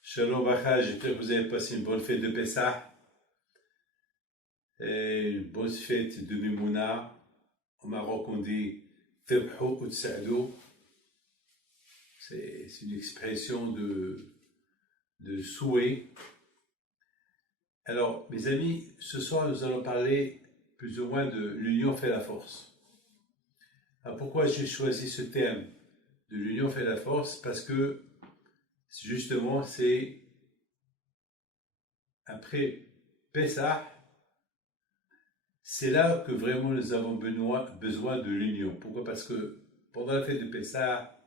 Shalom Bacha, j'espère que vous avez passé une bonne fête de Pessah et une bonne fête de Mimouna. Au Maroc, on dit Tebhou ou Tsaadou. C'est une expression de souhait. Alors, mes amis, ce soir, nous allons parler plus ou moins de l'union fait la force. Alors, pourquoi j'ai choisi ce thème de l'union fait la force? Parce que, justement, c'est après Pessah, c'est là que vraiment nous avons besoin de l'union. Pourquoi? Parce que pendant la fête de Pessah,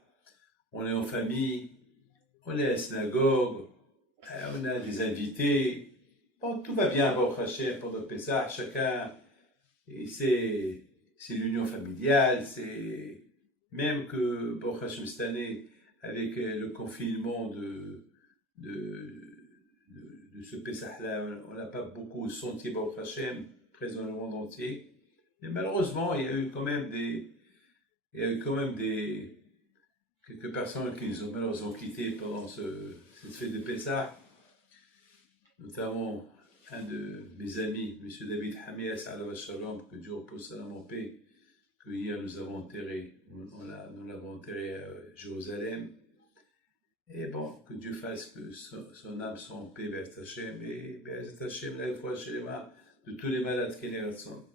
on est en famille, on est à la synagogue, on a des invités. Bon, tout va bien, Baruch Hashem, pendant Pessah, chacun, et c'est l'union familiale, c'est même que, Baruch Hashem, cette année, avec le confinement de ce Pessah-là, on n'a pas beaucoup senti Baruch Hashem présent dans le monde entier. Mais malheureusement, il y a eu quand même quelques personnes qui nous ont malheureusement quittés pendant cette fête de Pessah, notamment un de mes amis, M. David Hamia, que Dieu repose en paix, que hier nous avons enterré, nous l'avons enterré à Jérusalem. Et bon, que Dieu fasse que son âme soit en paix, Be'ez Hashem, et Be'ez Hashem, la foi chez les mains de tous les malades qui sont.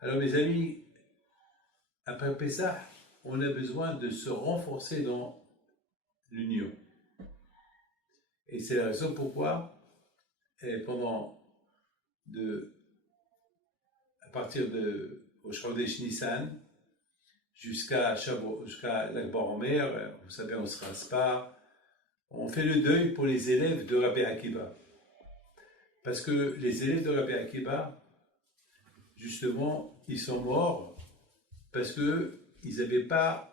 Alors mes amis, après Pessah, on a besoin de se renforcer dans l'union. Et c'est la raison pourquoi, à partir de Rosh Chodesh Nissan, jusqu'à l'Akbar Omer, vous savez, on ne se rase pas, on fait le deuil pour les élèves de Rabbi Akiva. Parce que les élèves de Rabbi Akiva, justement, ils sont morts parce qu'ils n'avaient pas,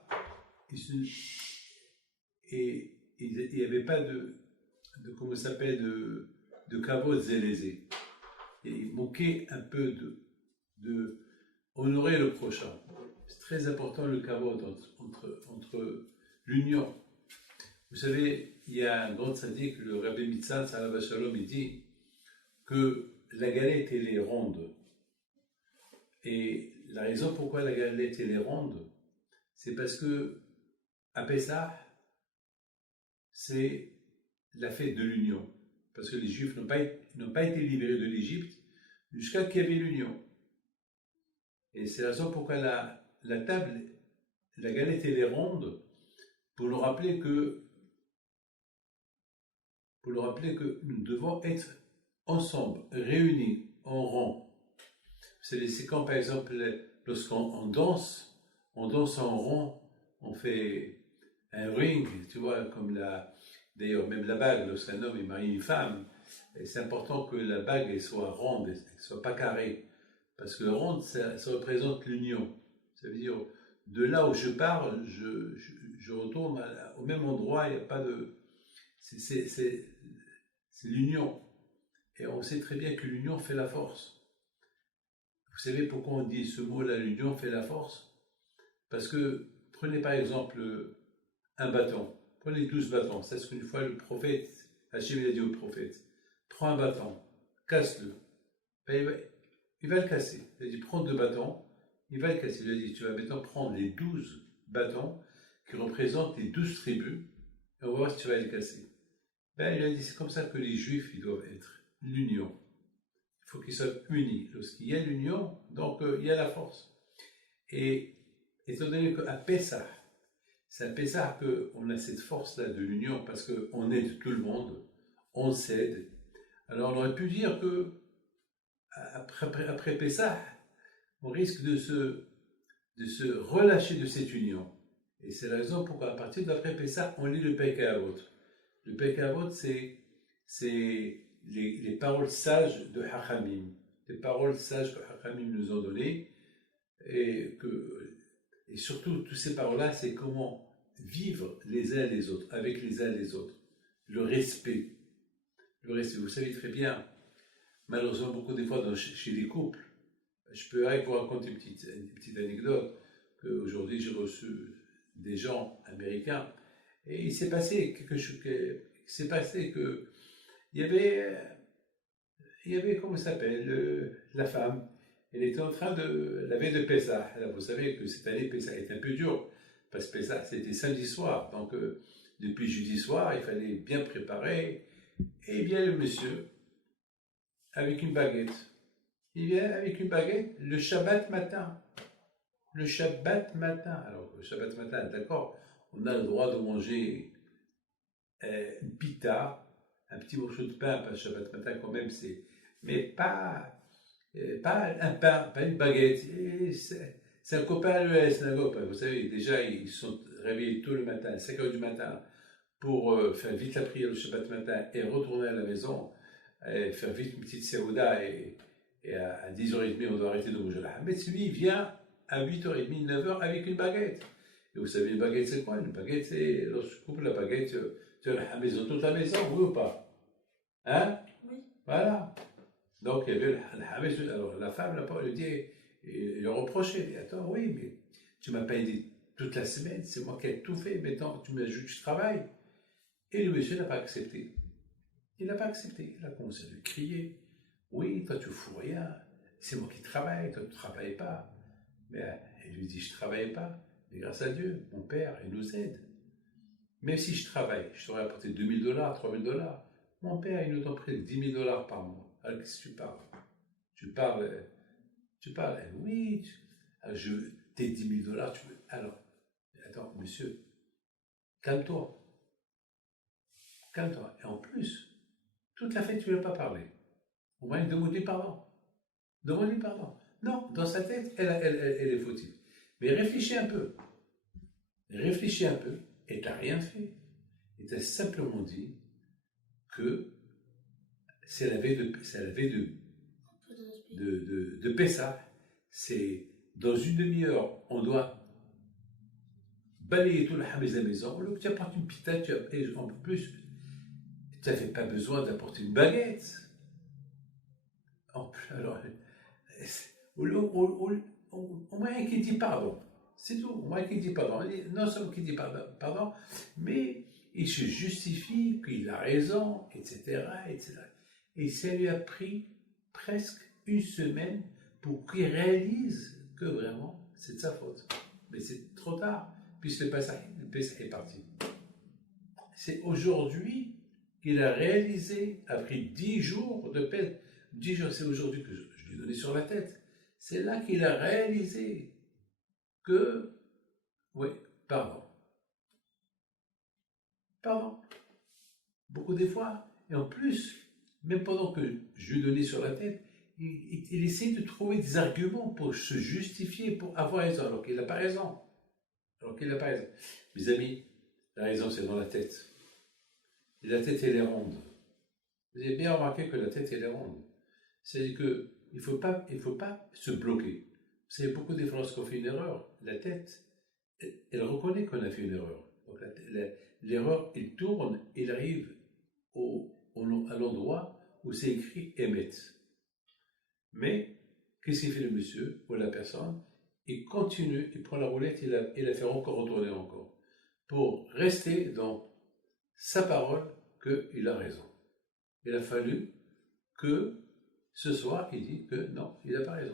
et il n'y avait pas comment ça s'appelle, de kavod zélésé. Et il manquait un peu de honorer le prochain. C'est très important le kavod entre l'union. Vous savez, il y a un grand tzaddik, le Rabbi Mitzan, Salav Shalom, il dit que la galette elle est ronde. Et la raison pourquoi la galette elle est ronde, c'est parce que à Pessah, c'est la fête de l'union. Parce que les Juifs n'ont pas été libérés de l'Égypte jusqu'à qu'il y avait l'union. Et c'est la raison pourquoi la table, la galette elle est ronde, pour nous rappeler que nous devons être ensemble, réunis, en rang. C'est quand, par exemple, lorsqu'on danse en rang, on fait un ring, tu vois, d'ailleurs, même la bague, lorsqu'un homme est marié une femme, c'est important que la bague elle soit ronde, elle ne soit pas carrée. Parce que ronde, ça représente l'union. Ça veut dire, de là où je pars, je retourne au même endroit, il n'y a pas de... C'est l'union. Et on sait très bien que l'union fait la force. Vous savez pourquoi on dit ce mot-là, l'union fait la force? Parce que, prenez par exemple un bâton. Prenez 12 bâtons. C'est ce qu'une fois le prophète, Hachem a dit au prophète, prends un bâton, casse-le. Ben, il va le casser. Il a dit, prends 2 bâtons, il va le casser. Il a dit, tu vas maintenant prendre les 12 bâtons qui représentent les 12 tribus, et on va voir si tu vas les casser. Ben, il a dit, c'est comme ça que les Juifs, ils doivent être. L'union. Il faut qu'ils soient unis. Lorsqu'il y a l'union, donc il y a la force. Et étant donné qu'à Pessah, c'est à Pessah qu'on a cette force-là de l'union, parce qu'on aide tout le monde, on s'aide. Alors on aurait pu dire que après Pessah, on risque de se relâcher de cette union. Et c'est la raison pourquoi à partir d'après Pessah, on lit le Pirkei Avot. Le Pirkei Avot, c'est les paroles sages de Chachamim, les paroles sages que Chachamim nous ont données, et surtout, toutes ces paroles-là, c'est comment vivre les uns les autres, avec les uns les autres. Le respect. Vous savez très bien, malheureusement, beaucoup de fois chez les couples, je peux vous raconter une petite anecdote, qu'aujourd'hui j'ai reçu des gens américains. Et il s'est passé quelque chose, il y avait, comment ça s'appelle, la femme, elle était en train la veille de Pessah. Alors, vous savez que cette année, Pessah est un peu dur, parce que Pessah, c'était samedi soir. Donc, depuis jeudi soir, il fallait bien préparer. Et bien, le monsieur, avec une baguette. Il vient avec une baguette le Shabbat matin. Le Shabbat matin. Alors, le Shabbat matin, d'accord, on a le droit de manger une pita, un petit morceau de pain, pas le Shabbat matin quand même, mais pas un pain, pas une baguette. C'est un copain à la synagogue. Vous savez, déjà, ils sont réveillés tôt le matin, à 5 heures du matin, pour faire vite la prière le Shabbat matin et retourner à la maison, et faire vite une petite séouda, et à 10h30, on doit arrêter de manger la hametz. Lui, il vient à 8h30, 9h avec une baguette. Et vous savez, une baguette, c'est quoi? Une baguette, c'est, lorsque tu coupes la baguette, tu as la hametz dans toute la maison, oui ou pas? Hein? Oui. Voilà. Donc, il y avait la hametz. Alors, la femme, là-bas, elle dit, il le reprochait. Il dit, attends, oui, mais tu m'as pas aidé toute la semaine, c'est moi qui ai tout fait, maintenant, tu m'ajoutes du travail. Et le monsieur n'a pas accepté. Il n'a pas accepté. Il a commencé à lui crier. Oui, toi tu fous rien, c'est moi qui travaille, toi tu ne travailles pas. Mais elle lui dit, je ne travaille pas, mais grâce à Dieu, mon père, il nous aide. Même si je travaille, je t'aurais apporté $2 000, $3 000. Mon père, il nous donne près de $10 000 par mois. Alors qu'est-ce que tu parles? Tu parles, oui, tes $10 000, tu veux. Alors, attends, monsieur, calme-toi. Calme-toi. Et en plus, toute la fête, tu ne lui as pas parlé. Au moins, demande-lui pardon. Demande-lui pardon. Non, dans sa tête, elle est fautive. Mais réfléchis un peu. Réfléchis un peu, et tu n'as rien fait. Et tu as simplement dit que c'est la veille de Pessah. C'est dans une demi-heure, on doit balayer tout le hametz de la maison. Tu apportes une pita, et en plus, tu n'avais pas besoin d'apporter une baguette. Alors, au moins qu'il dit pardon. C'est tout. Au moins qu'il dit pardon. Non seulement qu'il dit pardon, mais il se justifie qu'il a raison, etc., etc. Et ça lui a pris presque une semaine pour qu'il réalise que vraiment c'est de sa faute. Mais c'est trop tard, puisque le Pessah est parti. C'est aujourd'hui qu'il a réalisé, après 10 jours de paix. 10 jours, c'est aujourd'hui que je lui ai donné sur la tête. C'est là qu'il a réalisé que, oui, pardon, beaucoup de fois, et en plus, même pendant que je lui ai donné sur la tête, il essaie de trouver des arguments pour se justifier, pour avoir raison, alors qu'il n'a pas raison. Mes amis, la raison c'est dans la tête. Et la tête, elle est ronde. Vous avez bien remarqué que la tête, elle est ronde. C'est-à-dire qu'il ne faut pas se bloquer. Vous savez, beaucoup des fois, lorsqu'on fait une erreur, la tête, elle reconnaît qu'on a fait une erreur. Donc l'erreur, elle tourne, elle arrive à l'endroit où c'est écrit émet. Mais, qu'est-ce qu'il fait le monsieur ou la personne? Il continue, il prend la roulette et la fait encore retourner encore. Pour rester dans sa parole qu'il a raison. Il a fallu que ce soir, il dit que non, il n'a pas raison.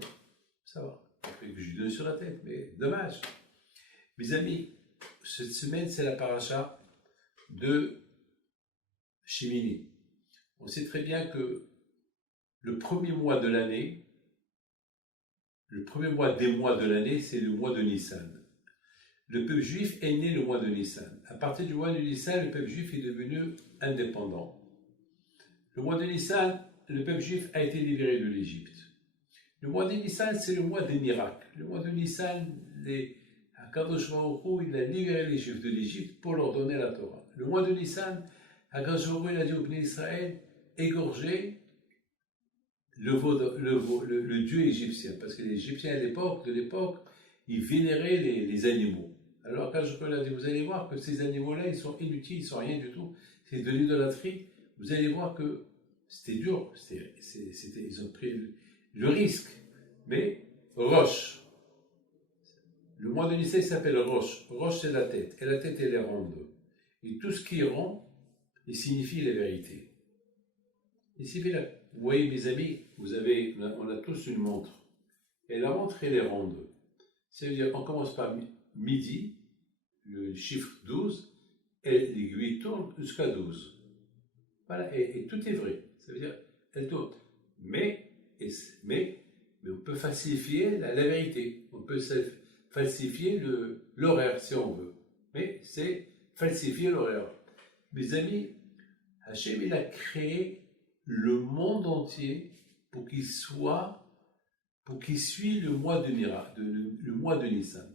Ça va. Je lui donne sur la tête, mais dommage. Mes amis, cette semaine, c'est la paracha de Shimini. On sait très bien que le premier mois de l'année, le premier mois des mois de l'année, c'est le mois de Nissan. Le peuple juif est né le mois de Nissan. À partir du mois de Nissan, le peuple juif est devenu indépendant. Le mois de Nissan, le peuple juif a été libéré de l'Égypte. Le mois de Nissan, c'est le mois des miracles. Le mois de Nissan, Akadosh Baruch Hu, il a libéré les Juifs de l'Égypte pour leur donner la Torah. Le mois de Nissan, Akadosh Baruch Hu, il a dit au peuple d'Israël, égorgez le dieu égyptien. Parce que les Égyptiens de l'époque, ils vénéraient les animaux. Alors Akadosh Baruch Hu a dit, vous allez voir que ces animaux-là, ils sont inutiles, ils ne sont rien du tout. C'est de l'idolâtrie. Vous allez voir que c'était dur. ils ont pris le risque. Mais Roche, Le mois de Nissan s'appelle Rosh. Rosh, c'est la tête. Et la tête, elle est ronde. Et tout ce qui est rond, il signifie la vérité. Il signifie la... Vous voyez, mes amis, on a tous une montre. Et la montre, elle est ronde. C'est-à-dire qu'on commence par midi, le chiffre 12, et l'aiguille tourne jusqu'à 12. Voilà, et tout est vrai. Ça veut dire, elle tourne. Mais on peut falsifier la vérité. On peut falsifier l'horaire, si on veut. Mais c'est falsifier l'horaire. Mes amis, Hachem, il a créé le monde entier pour qu'il suit le mois de le mois de Nissan.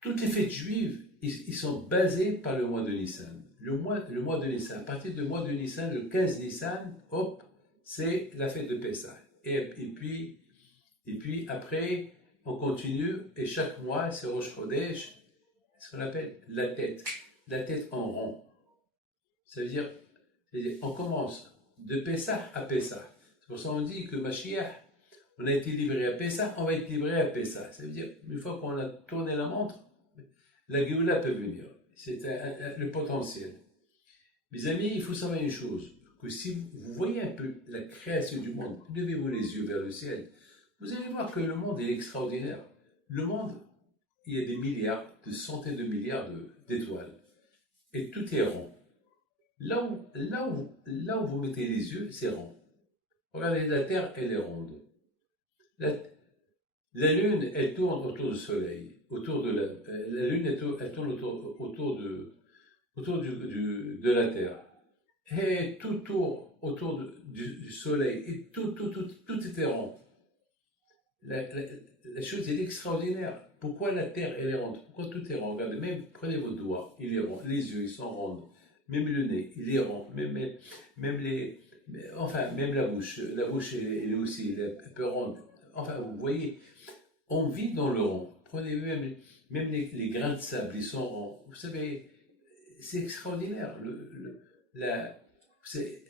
Toutes les fêtes juives, ils sont basés par le mois de Nissan. Le mois de Nissan, à partir du mois de Nissan, le 15 Nissan, hop, c'est la fête de Pessah. Et puis après, on continue, et chaque mois, c'est Rosh Chodesh, ce qu'on appelle la tête en rond. Ça veut dire, on commence de Pessah à Pessah. C'est pour ça qu'on dit que Mashiach, on a été livré à Pessah, on va être livré à Pessah. Ça veut dire, une fois qu'on a tourné la montre, la Géoula peut venir. C'est le potentiel. Mes amis, il faut savoir une chose, que si vous voyez un peu la création du monde, levez-vous les yeux vers le ciel, vous allez voir que le monde est extraordinaire. Le monde, il y a des milliards, des centaines de milliards d'étoiles. Et tout est rond. Là où vous mettez les yeux, c'est rond. Regardez, la Terre, elle est ronde. La Lune, elle tourne autour du Soleil. La Lune, elle tourne autour de la Terre. Et tout tourne autour du Soleil. Et tout est rond. La chose est extraordinaire. Pourquoi la Terre, elle est ronde? Pourquoi tout est rond? Regardez, même prenez vos doigts, il est rond. Les yeux, ils sont ronds. Même le nez, il est rond. Même la bouche. La bouche, elle est aussi un peu ronde. Enfin, vous voyez, on vit dans le rond. Prenez même les grains de sable, ils sont ronds. Vous savez, c'est extraordinaire. C'est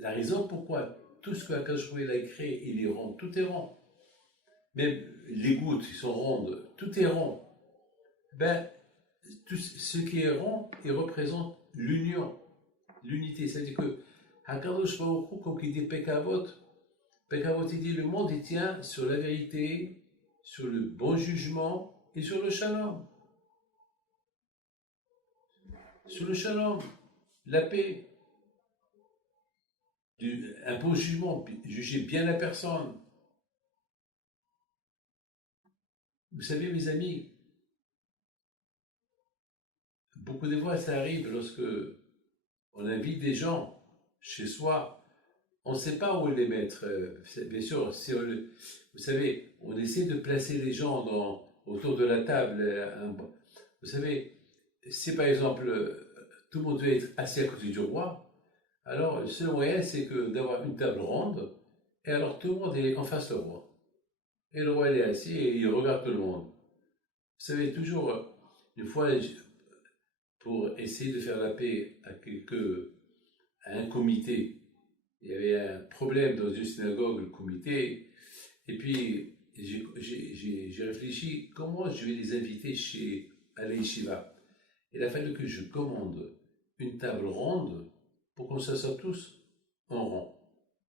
la raison pourquoi tout ce que Akash a créé, il est rond. Tout est rond. Même les gouttes, ils sont rondes. Tout est rond. Ben, tout ce qui est rond, il représente l'union, l'unité. C'est-à-dire que Hakadosh Baruch Hu, comme il dit Pekavot, il dit le monde, il tient sur la vérité, sur le bon jugement et sur le shalom. Sur le shalom, la paix, un bon jugement, juger bien la personne. Vous savez, mes amis, beaucoup de fois, ça arrive lorsque on invite des gens chez soi, on ne sait pas où les mettre. Bien sûr, vous savez, on essaie de placer les gens autour de la table. Vous savez, si par exemple, tout le monde veut être assis à côté du roi, alors le seul moyen, c'est d'avoir une table ronde, et alors tout le monde est en face du roi. Et le roi, il est assis et il regarde tout le monde. Vous savez, toujours, une fois, pour essayer de faire la paix à un comité, il y avait un problème dans une synagogue, le comité, et puis j'ai réfléchi comment je vais les inviter à l'Yeshiva. Il a fallu que je commande une table ronde pour qu'on s'assoie tous en rond,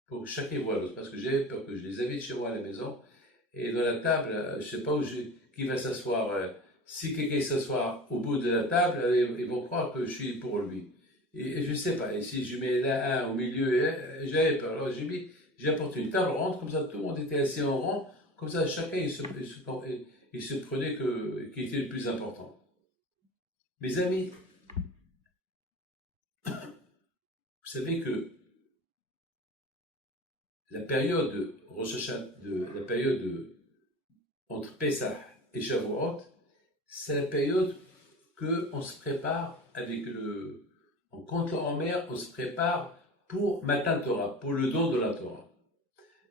pour que chacun voit l'autre, parce que j'avais peur que je les invite chez moi à la maison, et dans la table, je ne sais pas qui va s'asseoir. Si quelqu'un s'assoit au bout de la table, ils vont croire que je suis pour lui. Et je ne sais pas, et si je mets là un au milieu, j'avais peur. Alors j'ai apporté une table ronde, comme ça tout le monde était assis en rond, comme ça chacun il se prenait qui était le plus important. Mes amis, vous savez que la période entre Pessah et Shavuot, c'est la période qu'on se prépare en comptant en mer, on se prépare pour Matan Torah, pour le don de la Torah.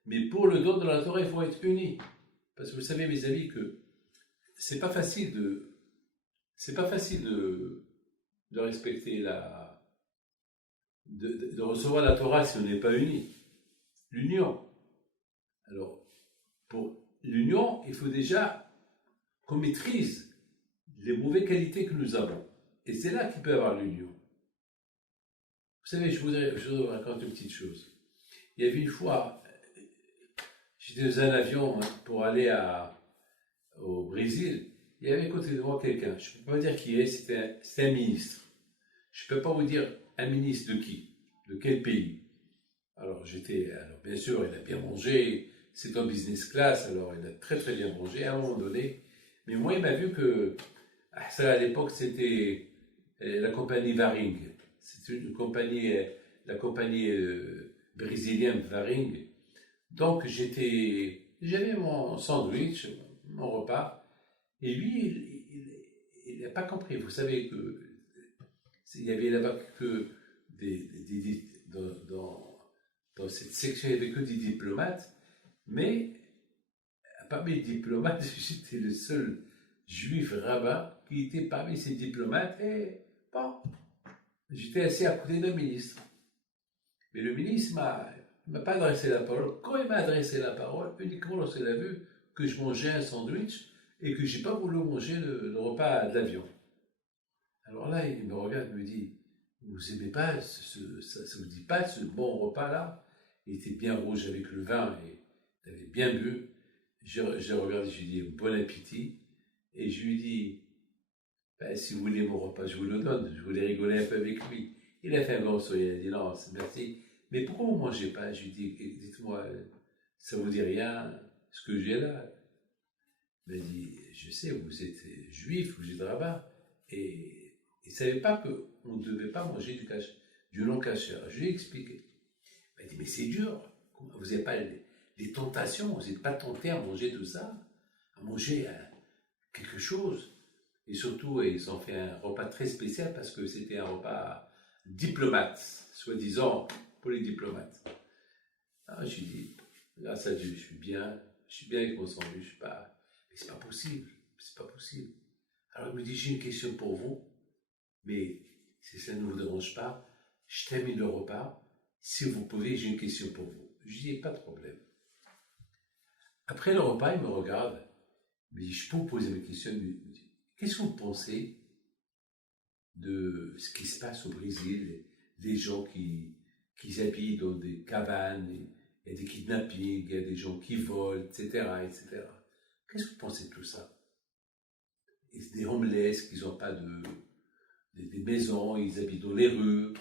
Mais pour le don de la Torah, il faut être unis. Parce que vous savez, mes amis, que c'est pas facile de respecter de recevoir la Torah si on n'est pas unis. L'union. Alors, pour l'union, il faut déjà qu'on maîtrise les mauvaises qualités que nous avons. Et c'est là qu'il peut y avoir l'union. Vous savez, je voudrais vous raconter une petite chose. Il y avait une fois, j'étais dans un avion pour aller au Brésil. Il y avait à côté de moi quelqu'un. Je ne peux pas dire qui est, c'était un ministre. Je ne peux pas vous dire un ministre de qui, de quel pays. Alors bien sûr, il a bien mangé, c'est en business class, alors il a très très bien mangé à un moment donné. Mais moi, il m'a vu que, ça à l'époque, c'était la compagnie Varing. C'est une compagnie, la compagnie brésilienne Varing. Donc j'avais mon sandwich, mon repas, et lui, il n'a pas compris. Vous savez que il y avait là-bas que dans cette section, il n'y avait que des diplomates, mais parmi les diplomates, j'étais le seul juif rabbin qui était parmi ces diplomates, et bon, j'étais assis à côté d'un ministre. Mais le ministre ne m'a pas adressé la parole. Quand il m'a adressé la parole, uniquement lorsqu'il a vu que je mangeais un sandwich et que je n'ai pas voulu manger le repas de l'avion. Alors là, il me regarde et me dit, vous n'aimez pas, ça ne vous dit pas ce bon repas-là? Il était bien rouge avec le vin et il avait bien bu. Je regardé, je lui ai dit, bon appétit. Et je lui ai dit, ben, si vous voulez mon repas, je vous le donne. Je voulais rigoler un peu avec lui. Il a fait un grand sourire, il a dit, non, merci. Mais pourquoi vous ne mangez pas? Je lui ai dit, dites-moi, ça ne vous dit rien, ce que j'ai là? Il m'a dit, je sais, vous êtes juif, vous êtes rabbin. Et il ne savait pas qu'on ne devait pas manger du non-kasher. Je lui ai expliqué. Il m'a dit, mais c'est dur. Vous n'avez pas les tentations, vous n'êtes pas tenté à manger tout ça, à manger quelque chose. Et surtout, ils ont fait un repas très spécial parce que c'était un repas diplomate, soi-disant pour les diplomates. Alors, je lui ai dit, grâce à Dieu, je suis bien avec mon sandwich, mais c'est pas possible, c'est pas possible. Alors il me dit, j'ai une question pour vous, mais si ça ne vous dérange pas, je termine le repas, si vous pouvez, j'ai une question pour vous. Je lui dis, pas de problème. Après le repas, il me regarde, il me dit, je peux vous poser mes questions? Il me dit, qu'est-ce que vous pensez de ce qui se passe au Brésil, des gens qui s'habillent dans des cabanes, il y a des kidnappings, il y a des gens qui volent, etc., etc. Qu'est-ce que vous pensez de tout ça? Et des homeless qui n'ont pas des maisons, ils habitent dans les rues.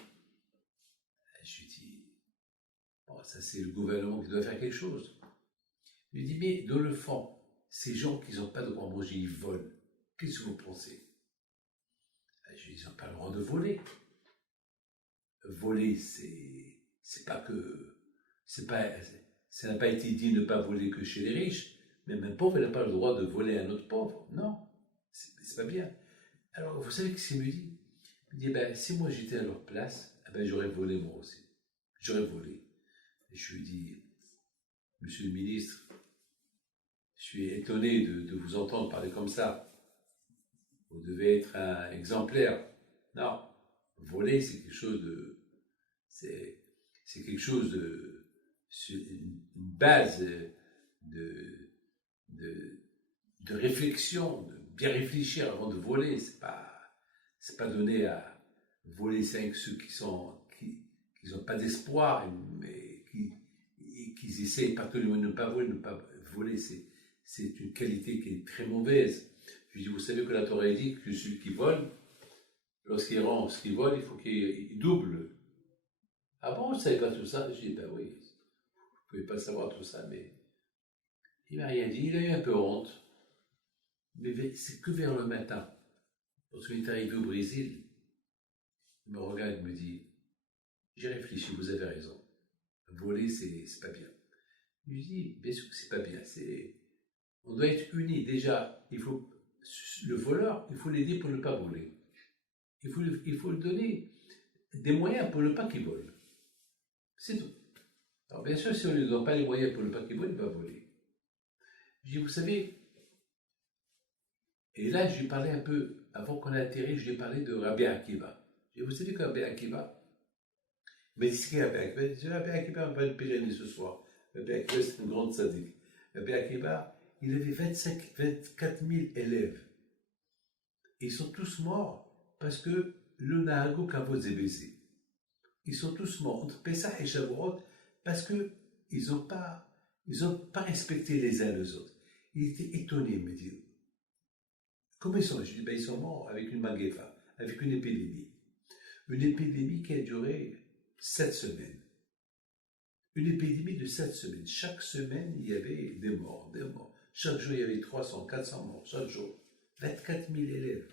Je lui dis, bon, ça c'est le gouvernement qui doit faire quelque chose. Je lui dis, mais dans le fond, ces gens qui n'ont pas de quoi manger, ils volent. Qu'est-ce que vous pensez? Je lui dis, ils n'ont pas le droit de voler. Voler, c'est pas que... ça n'a pas été dit de ne pas voler que chez les riches, mais un pauvre n'a pas le droit de voler un autre pauvre. Non, c'est pas bien. Alors, vous savez ce qu'il me dit? Il me dit, ben, si moi j'étais à leur place, ben, j'aurais volé moi aussi. J'aurais volé. Et je lui dis, monsieur le ministre, je suis étonné de vous entendre parler comme ça. Vous devez être un exemplaire. Non, voler, c'est quelque chose de... C'est quelque chose de... une base de réflexion, de bien réfléchir avant de voler. C'est pas donné à voler ceux qui n'ont pas d'espoir, mais qui essayent pas que de ne pas voler, c'est une qualité qui est très mauvaise. Je dis, vous savez que la Torah dit que celui qui vole, lorsqu'il rend ce qu'il vole, il faut qu'il double. Ah bon, je ne savais pas tout ça? Je dis, ben oui, vous ne pouvez pas savoir tout ça, mais il m'a rien dit, il a eu un peu honte. Mais c'est que vers le matin, lorsqu'il est arrivé au Brésil, il me regarde et me dit, j'ai réfléchi, vous avez raison. Voler, c'est pas bien. Je lui dis, bien sûr que c'est pas bien. On doit être unis. Déjà, le voleur, il faut l'aider pour ne pas voler. Il faut lui donner des moyens pour ne pas qu'il vole. C'est tout. Alors bien sûr, si on ne lui donne pas les moyens pour ne pas qu'il vole, il va voler. Je dis, vous savez, et là, je lui parlais un peu, avant qu'on ait atterri, je lui ai parlé de Rabbi Akiva. Je dis, vous savez que Rabbi Akiva, mais c'est qui Rabbi Akiva? Je dis, Rabbi Akiva, on va le pérenniser ce soir. Rabbi Akiva, c'est une grande sadique. Rabbi Akiva, il avait 24 000 élèves. Ils sont tous morts parce que le Nahago Kavod Zebezi. Ils sont tous morts entre Pessah et Shavuot parce qu'ils n'ont pas respecté les uns les autres. Il était étonné, il me dit, comment ils sont? Je dis, ben, ils sont morts avec une maguefa, avec une épidémie. Une épidémie qui a duré 7 semaines. Une épidémie de 7 semaines. Chaque semaine, il y avait des morts, des morts. Chaque jour, il y avait 300, 400 morts, chaque jour. 24 000 élèves.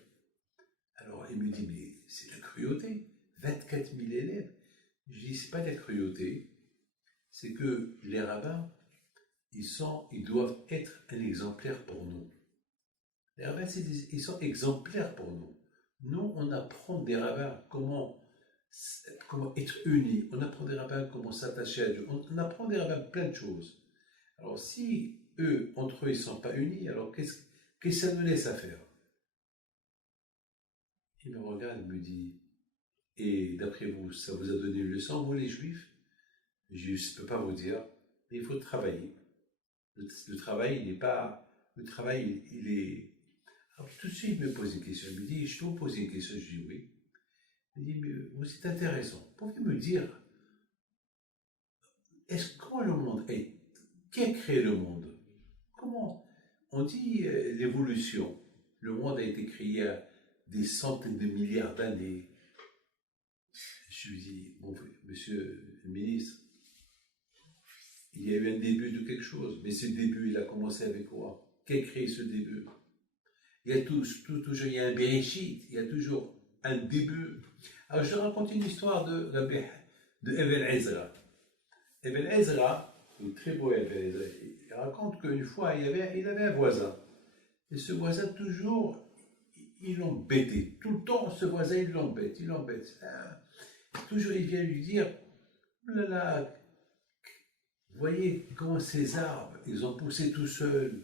Alors, il me dit, mais c'est de la cruauté. 24 000 élèves. Je dis, c'est pas de la cruauté. C'est que les rabbins, ils doivent être un exemplaire pour nous. Les rabbins, ils sont exemplaires pour nous. Nous, on apprend des rabbins comment être unis. On apprend des rabbins comment s'attacher à Dieu. On apprend des rabbins plein de choses. Alors, si eux, entre eux, ils ne sont pas unis, alors qu'est-ce que ça nous laisse à faire? Il me regarde et me dit, et d'après vous, ça vous a donné une leçon, vous les juifs? Je ne peux pas vous dire, mais il faut travailler. Le travail, il n'est pas... Le travail, il est... Alors tout de suite, il me pose une question. Il me dit, je peux vous poser une question? Je dis oui. Il me dit, mais c'est intéressant. Pouvez me dire, comment le monde est? Qui a créé le monde? Comment? On dit l'évolution. Le monde a été créé il y a des centaines de milliards d'années. Je lui dis, bon, monsieur le ministre, il y a eu un début de quelque chose, mais ce début, il a commencé avec quoi? Qui a créé ce début? Il y a toujours il y a un Bereshit, il y a toujours un début. Alors je raconte une histoire de Eben Ezra. Eben Ezra, un très beau Eben Ezra, il raconte qu'une fois il avait un voisin. Et ce voisin toujours, il l'embêtait. Tout le temps, ce voisin, il l'embête. Toujours, il vient lui dire, oh là là, vous voyez comment ces arbres, ils ont poussé tout seuls.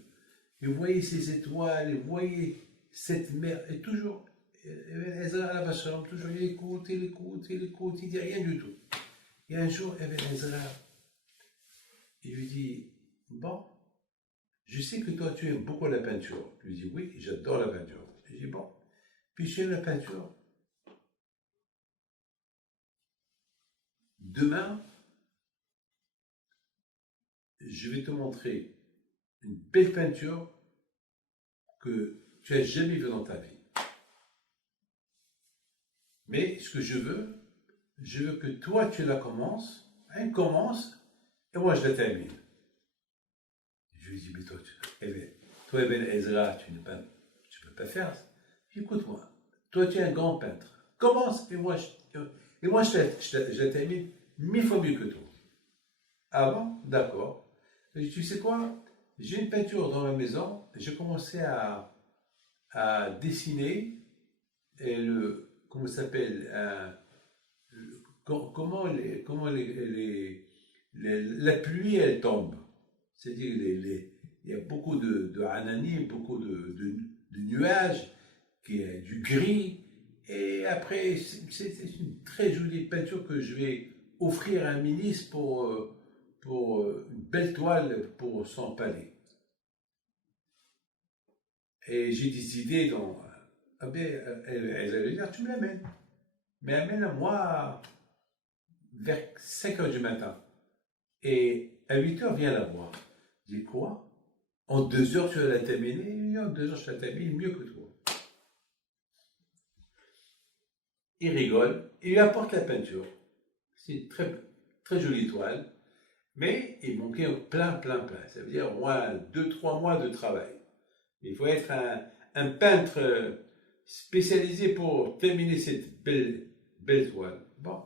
Et vous voyez ces étoiles, et vous voyez cette mer. Et toujours, Ezra la Vachalom, toujours, il écoute, il dit rien du tout. Et un jour, Ezra, il lui dit, bon, je sais que toi, tu aimes beaucoup la peinture. Je lui dis, oui, j'adore la peinture. Je dis, bon, puis j'aime la peinture. Demain, je vais te montrer une belle peinture que tu n'as jamais vue dans ta vie. Mais ce que je veux que toi, tu la commences, et moi, je la termine. Je lui dis, mais toi, Ben Ezra, tu ne peux pas faire ça. Écoute-moi, toi, tu es un grand peintre. Commence, et moi, je la termine 1000 fois mieux que toi. Ah bon? D'accord. Tu sais quoi? J'ai une peinture dans ma maison, j'ai commencé à dessiner et comment ça s'appelle? Comment la pluie, elle tombe. C'est-à-dire, il y a beaucoup de hanani, beaucoup de nuages, qui est du gris. Et après, c'est une très jolie peinture que je vais offrir à un ministre pour une belle toile pour son palais. Et j'ai des idées dans... Ah ben, elle allait dire, tu me l'amènes. Mais amène-moi vers 5 heures du matin. Et à 8 heures, viens la voir. Je dis, quoi? En 2 heures, tu vas la terminer? En 2 heures, je la termine mieux que toi. Il rigole, il lui apporte la peinture. C'est une très, très jolie toile. Mais il manquait plein. Ça veut dire au moins 2-3 mois de travail. Il faut être un peintre spécialisé pour terminer cette belle toile. Bon.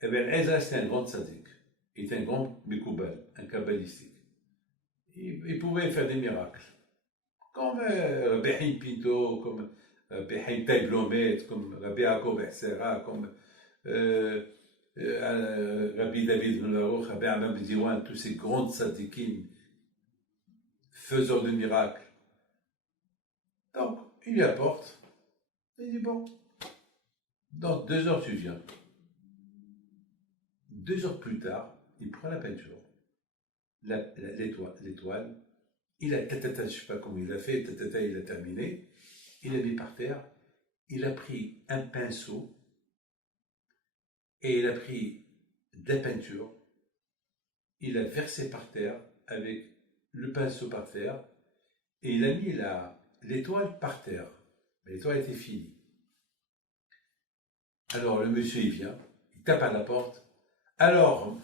Eh bien, Ezra, c'est un grand tzaddik. Il est un grand Mekoubal, un kabbalistique. Il pouvait faire des miracles. Comme Rabbi Haïm Pinto, comme Rabbi Haïm Taïblomet, comme Rabbi Yaakov Essera, comme Rabbi David Melarouch, Rabbi Amam Diwan, tous ces grands tzaddikim, faiseurs de miracles. Donc, il lui apporte. Il dit, bon, dans 2 heures, tu viens. 2 heures plus tard, il prend la peinture. l'étoile. Il a, tatata, je ne sais pas comment il a fait, tatata, il a terminé. Il l'a mis par terre. Il a pris un pinceau et il a pris de la peinture. Il a versé par terre avec le pinceau par terre et il a mis l'étoile par terre. L'étoile était finie. Alors le monsieur il vient, il tape à la porte. Alors,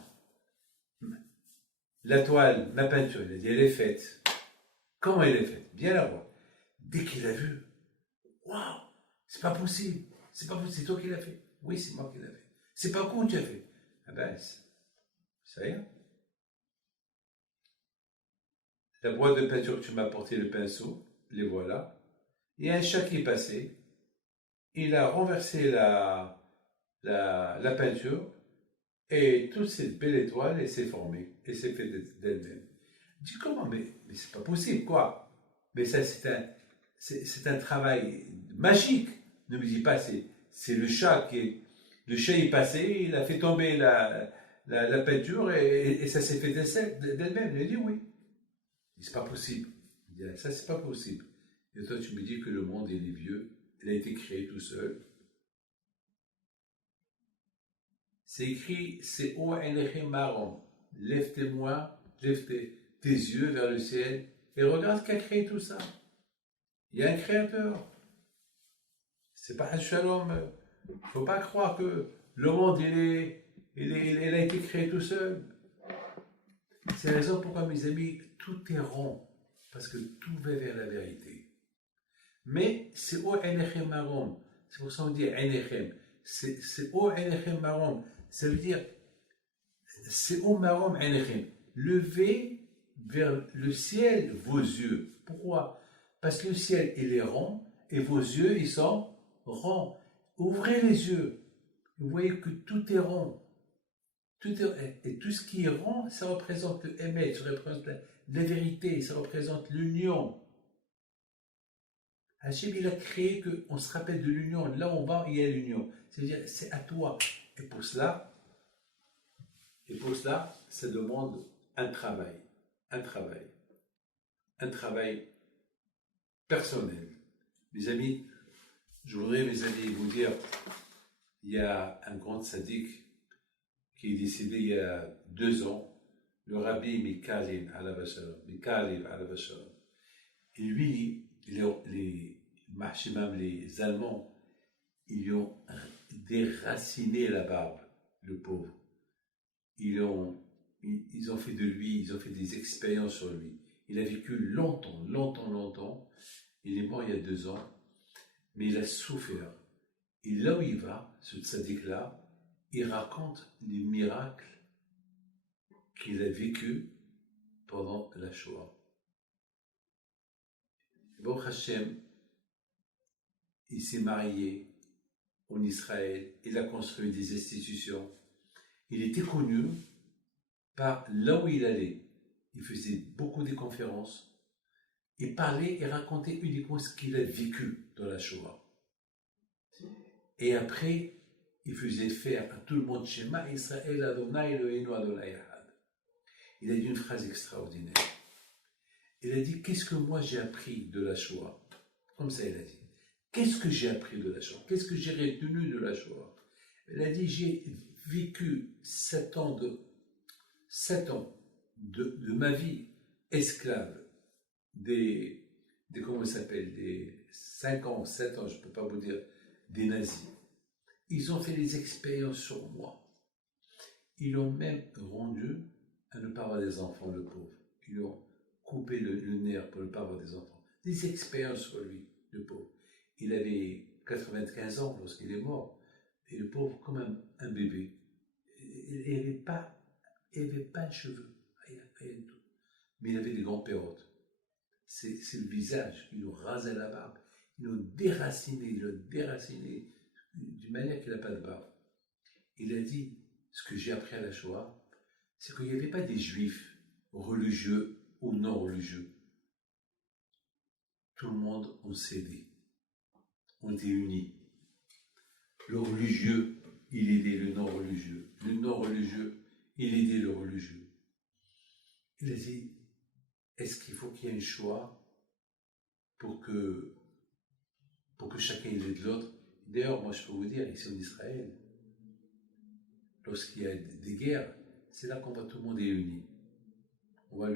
la toile, ma peinture, il a dit elle est faite. Comment elle est faite? Bien la voir. Dès qu'il a vu, waouh, c'est pas possible, c'est pas possible, c'est toi qui l'as fait. Oui, c'est moi qui l'ai fait. C'est pas con, tu as fait. Ah ben, c'est rien. La boîte de peinture que tu m'as apporté, le pinceau, les voilà. Il y a un chat qui est passé, il a renversé la peinture, et toute cette belle étoile, elle s'est formée, et s'est fait d'elle-même. Je dis comment, mais c'est pas possible, quoi. Mais ça, c'est un travail magique. Ne me dis pas, c'est le chat qui est. Le chat est passé, il a fait tomber la peinture et ça s'est fait d'elle-même. Il a dit oui. C'est pas possible. Il dit, ça, c'est pas possible. Et toi, tu me dis que le monde, il est vieux. Il a été créé tout seul. C'est écrit, c'est O N Maron. Lève-toi, lève tes yeux vers le ciel et regarde qui a créé tout ça. Il y a un créateur. C'est pas un shalom. Il ne faut pas croire que le monde, il a été créé tout seul. C'est la raison pourquoi, mes amis, tout est rond. Parce que tout va vers la vérité. Mais c'est O Enechem Marom. C'est pour ça qu'on dit Enechem. C'est O Enechem Marom. Ça veut dire, c'est O Marom Enechem. Levez vers le ciel vos yeux. Pourquoi? Parce que le ciel, il est rond et vos yeux, ils sont ronds. Ouvrez les yeux. Vous voyez que tout est rond. Et tout ce qui est rond, ça représente le Emet, ça représente la vérité, ça représente l'union. Hachem, il a créé qu'on se rappelle de l'union. Là où on va, il y a l'union. C'est-à-dire, c'est à toi. Et pour cela, ça demande un travail. Un travail. Un travail personnel. Mes amis, je voudrais, mes amis, vous dire, il y a un grand sadique qui est décédé il y a 2 ans, le rabbi Mikhaïl Alavashalom. Et lui, les Allemands, ils lui ont déraciné la barbe, le pauvre. Ils ont fait de lui, ils ont fait des expériences sur lui. Il a vécu longtemps. Il est mort il y a 2 ans, mais il a souffert. Et là où il va, ce tzaddik-là, il raconte les miracles qu'il a vécus pendant la Shoah. Baruch Hashem, il s'est marié en Israël, il a construit des institutions. Il était connu par là où il allait. Il faisait beaucoup de conférences. Il parlait et racontait uniquement ce qu'il a vécu dans la Shoah. Et après, il faisait faire à tout le monde Shema Israël Adonai Eloheinu Adonai Echad. Il a dit une phrase extraordinaire. Il a dit, qu'est-ce que moi j'ai appris de la Shoah? Comme ça il a dit. Qu'est-ce que j'ai appris de la Shoah? Qu'est-ce que j'ai retenu de la Shoah? Il a dit, j'ai vécu 7 ans de ma vie esclave, comment ça s'appelle, des 5 ans, 7 ans, je ne peux pas vous dire, des nazis. Ils ont fait des expériences sur moi. Ils l'ont même rendu à ne pas avoir des enfants, le pauvre. Ils lui ont coupé le nerf pour ne pas avoir des enfants. Des expériences sur lui, le pauvre. Il avait 95 ans lorsqu'il est mort. Et le pauvre, comme un bébé. Il n'avait pas un cheveu, rien du tout. Mais il avait des grands perrottes. C'est le visage. Ils l'ont rasé la barbe. Ils l'ont déraciné d'une manière qu'il n'a pas de barbe. Il a dit, ce que j'ai appris à la Shoah, c'est qu'il n'y avait pas des juifs religieux ou non religieux. Tout le monde ont cédé, ont été unis. Le religieux, il aidait le non religieux. Le non religieux, il aidait le religieux. il a dit, est-ce qu'il faut qu'il y ait un choix pour que chacun ait de l'autre? D'ailleurs, moi je peux vous dire, ici en Israël, lorsqu'il y a des guerres, c'est là qu'on voit tout le monde est uni. On voit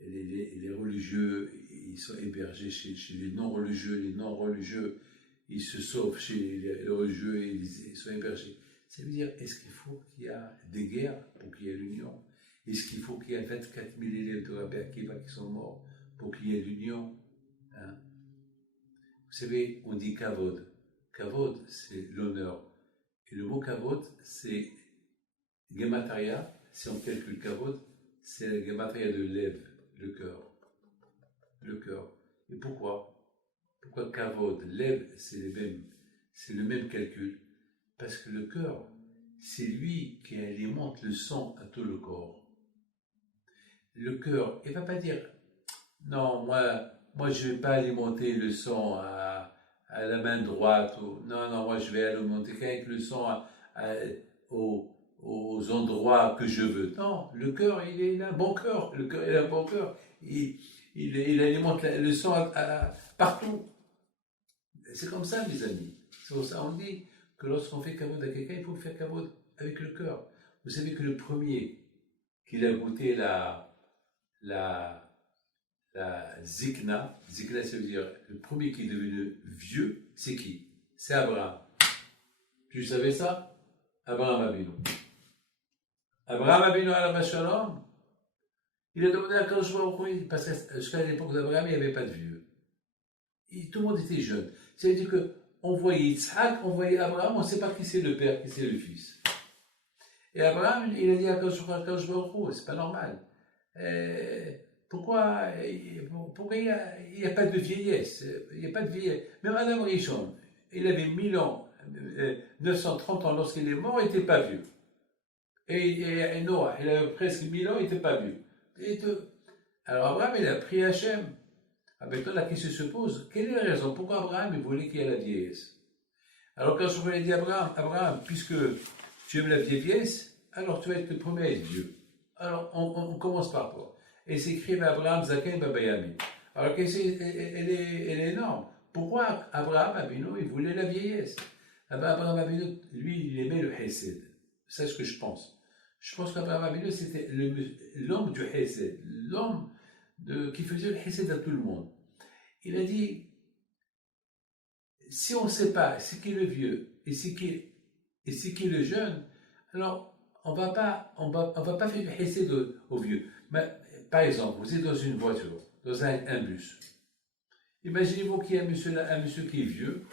les religieux, ils sont hébergés chez les non-religieux, les non-religieux, ils se sauvent chez les religieux et ils sont hébergés. Ça veut dire, est-ce qu'il faut qu'il y ait des guerres pour qu'il y ait l'union? Est-ce qu'il faut qu'il y ait 24 000 élèves de Rabbi Akiva qui sont morts pour qu'il y ait l'union? Hein? Vous savez, on dit kavod. Kavod, c'est l'honneur. Et le mot kavod, c'est Gemataria, si on calcule kavod, c'est la Gemataria de lève, le cœur. Le cœur. Et pourquoi? Pourquoi kavod, lève, c'est le même calcul? Parce que le cœur, c'est lui qui alimente le sang à tout le corps. Le cœur, il ne va pas dire, non, moi je ne vais pas alimenter le sang à la main droite, non, moi je vais alimenter qu'avec le sang aux endroits que je veux. Non, le cœur, il a un bon cœur. Le cœur, il a un bon cœur. Il alimente le sang partout. C'est comme ça, mes amis. C'est pour ça qu'on dit que lorsqu'on fait kavod à quelqu'un, il faut faire kavod avec le cœur. Vous savez que le premier qu'il a goûté la zikna, zikna ça veut dire le premier qui est devenu vieux, c'est qui? C'est Abraham. Tu savais ça? Abraham Avinu. Abraham Avinu alav shalom, il a demandé à Kadosh Baruch Hu, parce que jusqu'à l'époque d'Abraham, il n'y avait pas de vieux. Tout le monde était jeune. C'est-à-dire qu'on voyait Yitzhak, on voyait Abraham, on ne sait pas qui c'est le père, qui c'est le fils. Et Abraham, il a dit à Kadosh Baruch Hu, c'est pas normal. Pourquoi il n'y a pas de vieillesse? Il n'y a pas de vieillesse. Même Adam Rishon, il avait 1000 ans, 930 ans lorsqu'il est mort, il n'était pas vieux. Et Noah, il avait presque 1000 ans, il n'était pas vieux. Alors Abraham, il a pris Hachem. Maintenant, la question se pose, quelle est la raison? Pourquoi Abraham il voulait qu'il y ait la vieillesse? Alors quand je voulais dire Abraham, puisque tu aimes la vieillesse, alors tu vas être le premier à être vieux. Alors on commence par toi. Et c'est écrit Abraham Zaken Babayami. Alors la question, elle est énorme. Pourquoi Abraham Avinu, il voulait la vieillesse? Abraham Avinu, lui, il aimait le Hesed. C'est ce que je pense. Je pense qu'Abraham Avinu, c'était l'homme du Hesed, l'homme qui faisait le Hesed à tout le monde. Il a dit, si on ne sait pas ce qui est le vieux et ce qui est le jeune, alors on va pas faire le Hesed au vieux. Mais, par exemple, vous êtes dans une voiture, dans un bus. Imaginez-vous qu'il y a un monsieur qui est vieux,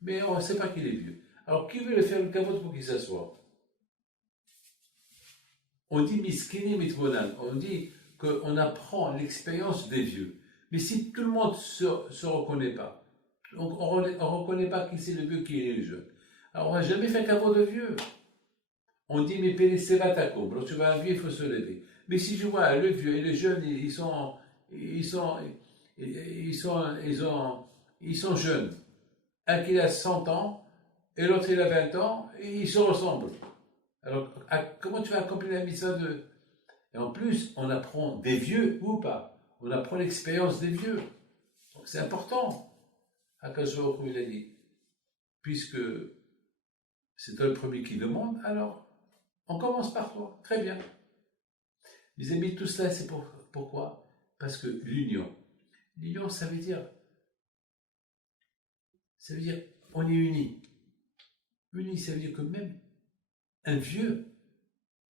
mais on ne sait pas qu'il est vieux. Alors, qui veut le faire le kavod pour qu'il s'assoie? On dit miskini mitbonan, on dit qu'on apprend l'expérience des vieux. Mais si tout le monde ne se reconnaît pas, on ne reconnaît pas qui c'est le vieux, qui est le jeune, alors on ne va jamais faire kavod de vieux. On dit, mais pénécéva ta courbe. Lorsque tu vois un vieux, il faut se lever. Mais si je vois le vieux et le jeune, ils sont jeunes. Un qui a 100 ans et l'autre il a 20 ans, et ils se ressemblent. Alors, comment tu vas accomplir la mitzvah de... Et en plus, on apprend des vieux ou pas. On apprend l'expérience des vieux. Donc c'est important. Akash Baruch Hu, il a dit, puisque c'est toi le premier qui demande, alors on commence par toi. Très bien. Les amis, tout cela, c'est pourquoi? Parce que l'union. L'union, ça veut dire, on est unis. Unis, ça veut dire que même un vieux,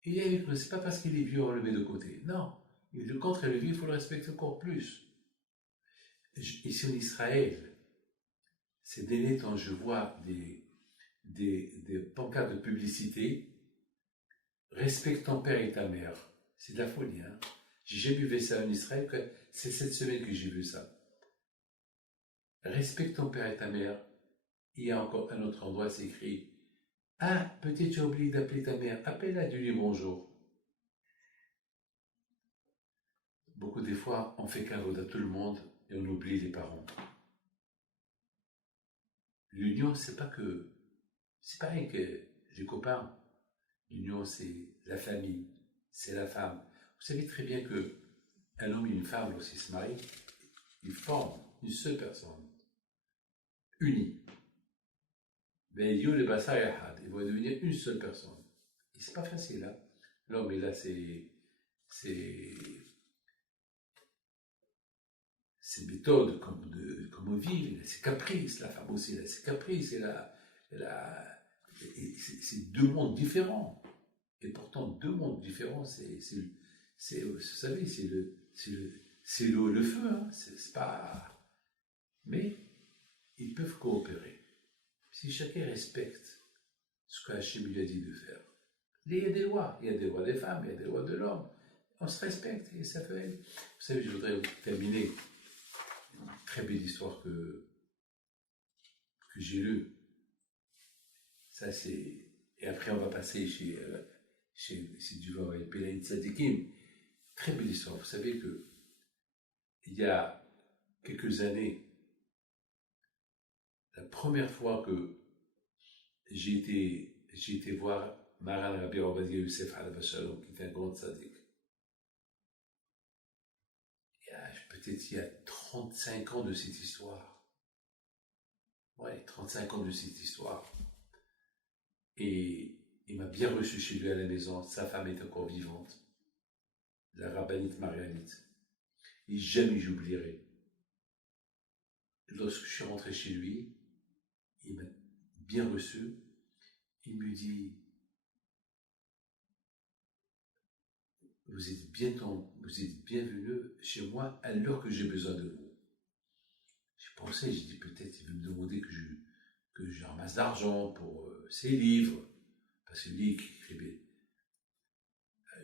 il est avec nous. C'est pas parce qu'il est vieux, on le met de côté. Non. Et le contraire, le vieux, il faut le respecter encore plus. Ici en Israël, ces derniers temps, je vois des pancartes de publicité. Respecte ton père et ta mère. C'est de la folie, hein. J'ai jamais vu ça en Israël, c'est cette semaine que j'ai vu ça. Respecte ton père et ta mère. Il y a encore un autre endroit, c'est écrit, ah, peut-être tu as oublié d'appeler ta mère, appelle-la, dis-lui bonjour. Beaucoup des fois, on fait cadeau à tout le monde et on oublie les parents. L'union, c'est pareil que les copains. L'union, c'est la famille. c'est la femme. Vous savez très bien que un homme et une femme, lorsqu'ils se marient, ils forment une seule personne, unie. Mais ils vont devenir une seule personne. Et c'est pas facile, hein. L'homme, il a ses méthodes, comme vivre, il a ses caprices, la femme aussi, elle a ses caprices, c'est deux mondes différents. Et pourtant, deux mondes différents, vous savez, c'est le feu, hein. C'est pas. Mais ils peuvent coopérer. Si chacun respecte ce qu'Hachem lui a dit de faire. Il y a des lois. Il y a des lois des femmes, il y a des lois de l'homme. On se respecte et ça fait. Vous savez, je voudrais terminer une très belle histoire que j'ai lue. Ça, c'est. Et après, on va passer chez Duva et Pélaïn Tzadikim. Très belle histoire. Vous savez que il y a quelques années, la première fois que j'ai été voir Maran Rabbi Ovadia Youssef Alav Shalom, qui était un grand tzaddik. Peut-être il y a 35 ans de cette histoire. Ouais, 35 ans de cette histoire. Et il m'a bien reçu chez lui à la maison. Sa femme est encore vivante, la rabbinite Marianite. Et jamais j'oublierai. Lorsque je suis rentré chez lui, il m'a bien reçu. Il me dit: vous êtes bienvenu chez moi à l'heure que j'ai besoin de vous. J'ai pensé, j'ai dit peut-être il veut me demander que je ramasse d'argent pour ses livres, parce que lui qui écrivait.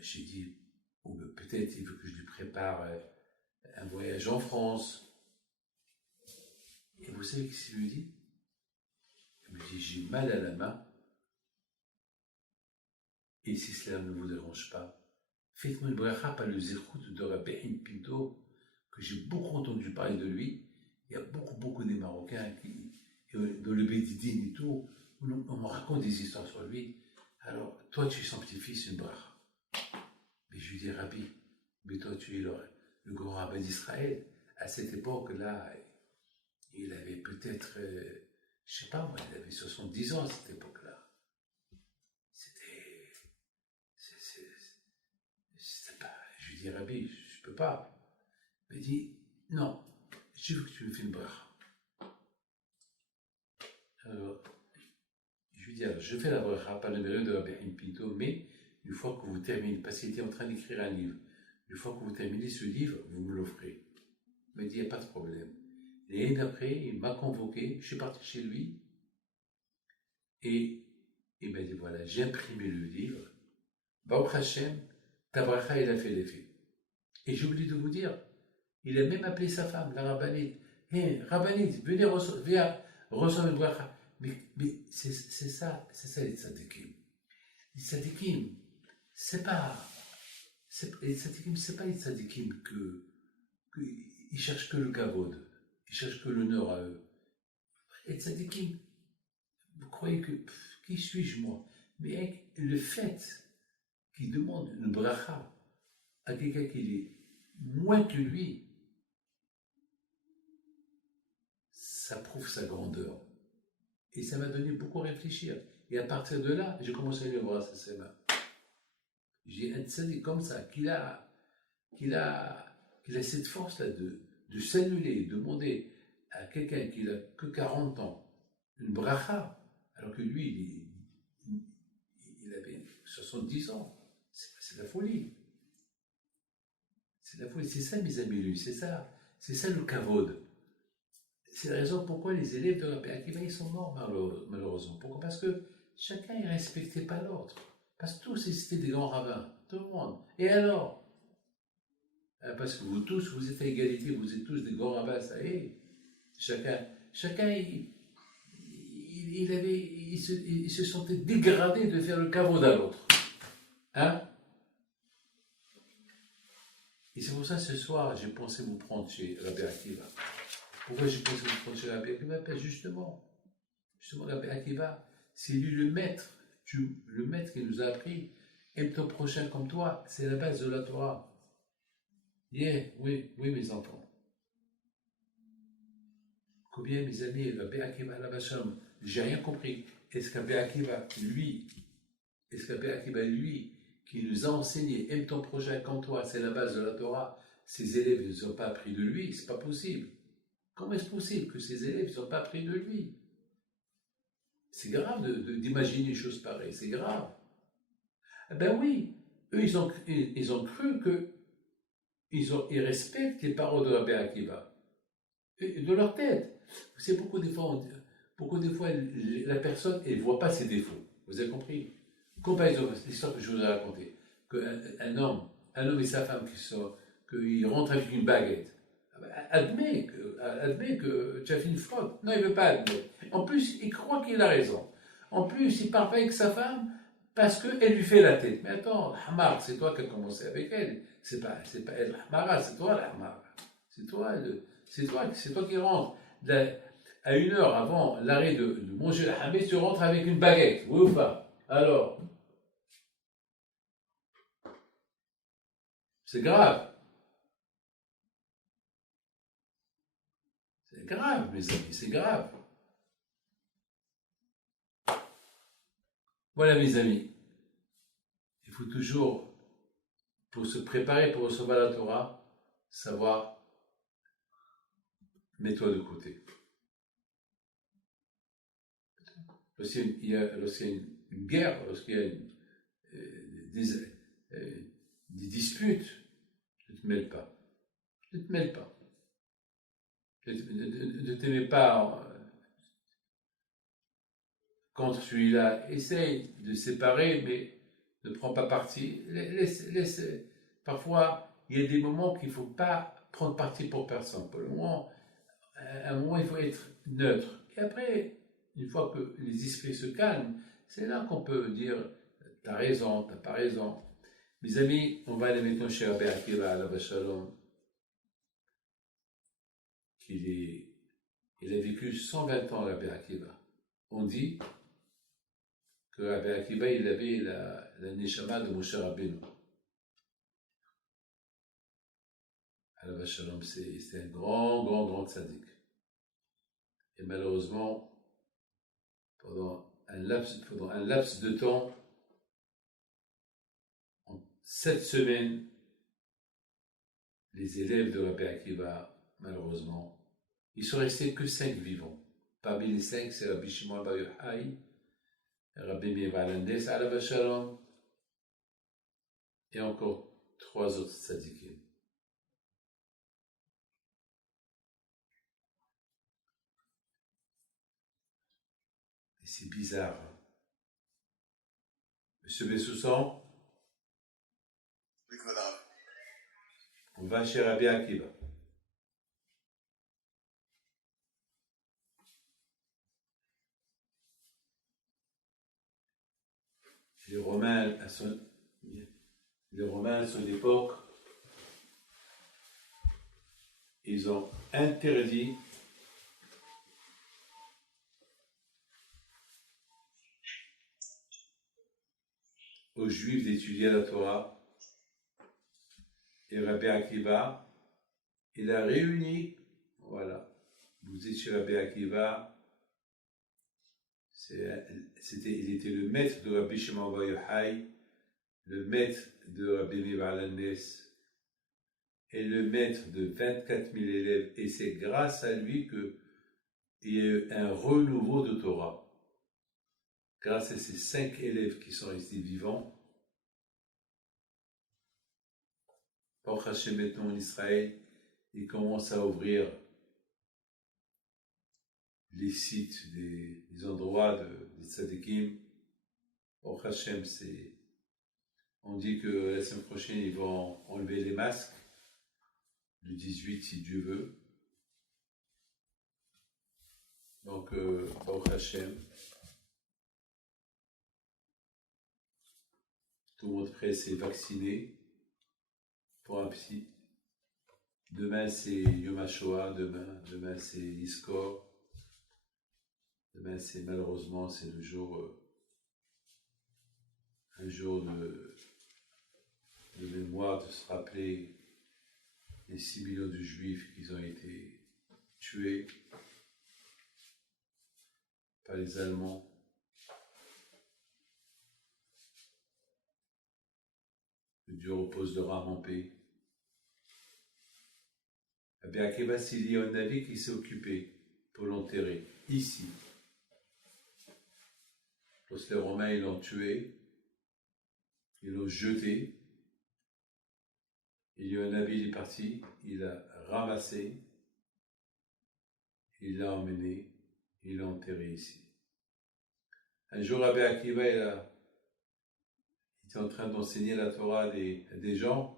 J'ai dit, ou peut-être il veut que je lui prépare un voyage en France. Et vous savez ce qu'il me dit? Il me dit: j'ai mal à la main, et si cela ne vous dérange pas, faites-moi une bracha par le zirkout de Rabbi Pinto, que j'ai beaucoup entendu parler de lui. Il y a beaucoup des Marocains qui, dans le Bédidine et tout, on me raconte des histoires sur lui. Alors, toi, tu es son petit-fils, une bracha. Mais je lui dis: Rabbi, mais toi, tu es le grand rabbin d'Israël. À cette époque-là, il avait peut-être, je sais pas moi, il avait 70 ans à cette époque-là. C'était pas. Je lui dis: Rabbi, je peux pas. Il me dit: non, je veux que tu me fais une bracha. Alors, je lui dis: alors, je fais la bracha, pas le mérite de Rabbi Pinto, mais une fois que vous terminez, parce qu'il était en train d'écrire un livre, une fois que vous terminez ce livre, vous me l'offrez. Il m'a dit: il n'y a pas de problème. Et d'après, il m'a convoqué, je suis parti chez lui, et il m'a dit: voilà, j'ai imprimé le livre, Baruch Hashem, ta bracha, il a fait l'effet. Et j'ai oublié de vous dire, il a même appelé sa femme, la rabbinite. Hé, rabbinite, venez recevoir une bracha. Mais c'est ça les tzadikim. Les tzadikim, c'est pas les tzadikim ils cherchent que le kavod, ils cherchent que l'honneur à eux. Les tzadikim, vous croyez que, qui suis-je moi? Mais le fait qu'il demande une bracha à quelqu'un qui est moins que lui, ça prouve sa grandeur. Et ça m'a donné beaucoup à réfléchir. Et à partir de là, j'ai commencé à lui embrasser ses mains. J'ai un tzaddik comme ça, qu'il a cette force-là de s'annuler, de demander à quelqu'un qui n'a que 40 ans une bracha, alors que lui, il avait 70 ans. C'est la folie. C'est la folie. C'est ça, mes amis, lui. C'est ça le kavod. C'est la raison pourquoi les élèves de Rabbi Akiva, ils sont morts, malheureusement. Pourquoi? Parce que chacun ne respectait pas l'autre. Parce que tous, c'était des grands rabbins. Tout le monde. Et alors? Parce que vous tous, vous êtes à égalité, vous êtes tous des grands rabbins, ça y est. Chacun il se sentait dégradé de faire le kavod à l'autre. Hein? Et c'est pour ça, ce soir, j'ai pensé vous prendre chez Rabbi Akiva. Pourquoi j'ai pensé vous prendre chez Rabbi Akiva? Parce justement, Rabbi Akiva, c'est lui le maître qui nous a appris. aime ton prochain comme toi, c'est la base de la Torah. Oui, mes enfants. Combien, mes amis, Rabbi Akiva, la Vachem, j'ai rien compris. Est-ce qu'Rabbi Akiva, lui, qui nous a enseigné, aime ton prochain comme toi, c'est la base de la Torah, ses élèves ne sont pas appris de lui, c'est pas possible. Comment est-ce possible que ses élèves ne sont pas appris de lui? C'est grave d'imaginer une chose pareille, c'est grave. Ben oui, eux, ils ont cru que ils respectent les paroles de Rabbi Akiva, de leur tête. C'est beaucoup des fois, la personne, elle ne voit pas ses défauts. Vous avez compris? Comme par exemple, l'histoire que je vous ai racontée, qu'un homme et sa femme qu'ils rentrent avec une baguette. Admets que tu as fait une faute. Non, il ne veut pas admettre. En plus, il croit qu'il a raison. En plus, il part pas avec sa femme parce qu'elle lui fait la tête. Mais attends, Hamar, c'est toi qui as commencé avec elle. C'est pas elle, Hamara, c'est toi la Hamara. C'est toi qui rentres. À 1 heure avant l'arrêt de manger la Hametz, tu rentres avec une baguette. Oui ou pas? Alors, c'est grave. C'est grave, mes amis, c'est grave. Voilà, mes amis. Il faut toujours, pour se préparer pour recevoir la Torah, savoir, mets-toi de côté. Lorsqu'il y a une guerre, lorsqu'il y a des disputes, ne te mêle pas. Ne te mêle pas. Ne te mets pas contre celui-là. Essaye de séparer, mais ne prends pas parti. Parfois, il y a des moments qu'il ne faut pas prendre parti pour personne. Pour le moment, à un moment, il faut être neutre. Et après, une fois que les esprits se calment, c'est là qu'on peut dire t'as raison, t'as pas raison. Mes amis, on va aller maintenant chez Rabbi Akiva à la Shalom, il a vécu 120 ans, Rabbi Akiva. On dit que Rabbi Akiva, il avait la Neshama de Moshe Rabbeinu. À la Shalom, c'est un grand tzaddik. Et malheureusement, pendant un laps de temps, en 7 semaines, les élèves de Rabbi Akiva, malheureusement, ils sont restés que 5 vivants. Parmi les 5, c'est Rabbi Shimon Bar Yochai, Rabbi Meir Balandes, Alav Shalom, et encore 3 autres tzaddikim. Et c'est bizarre. Hein? Monsieur Bessoussan, on va chez Rabbi Akiva. Les Romains, à son époque, ils ont interdit aux Juifs d'étudier la Torah. Et Rabbi Akiva, il a réuni, voilà, vous êtes chez Rabbi Akiva, il était le maître de Rabbi Shimon Bar Yochai, le maître de Rabbi Meir Balandes, et le maître de 24 000 élèves, et c'est grâce à lui qu'il y a eu un renouveau de Torah. Grâce à ces 5 élèves qui sont restés vivants, Baruch Hashem, maintenant en Israël, il commence à ouvrir les sites des endroits des tzadikim. Baruch Hashem, on dit que la semaine prochaine, ils vont enlever les masques, le 18 si Dieu veut. Donc, Baruch Hashem, tout le monde prêt s'est vacciné pour un psy. Demain, c'est Yom HaShoah, demain c'est Iskor. Demain, malheureusement, c'est un jour de mémoire, de se rappeler les 6 millions de Juifs qui ont été tués par les Allemands. Que Dieu repose leur âme en paix. Eh bien, Akiva, il y a un navire qui s'est occupé pour l'enterrer, ici. Lorsque les Romains ils l'ont tué, ils l'ont jeté. Il y a un navire qui est parti, il l'a ramassé, il l'a emmené, il l'a enterré ici. Un jour, Rabbi Akiva, il était en train d'enseigner la Torah à des gens.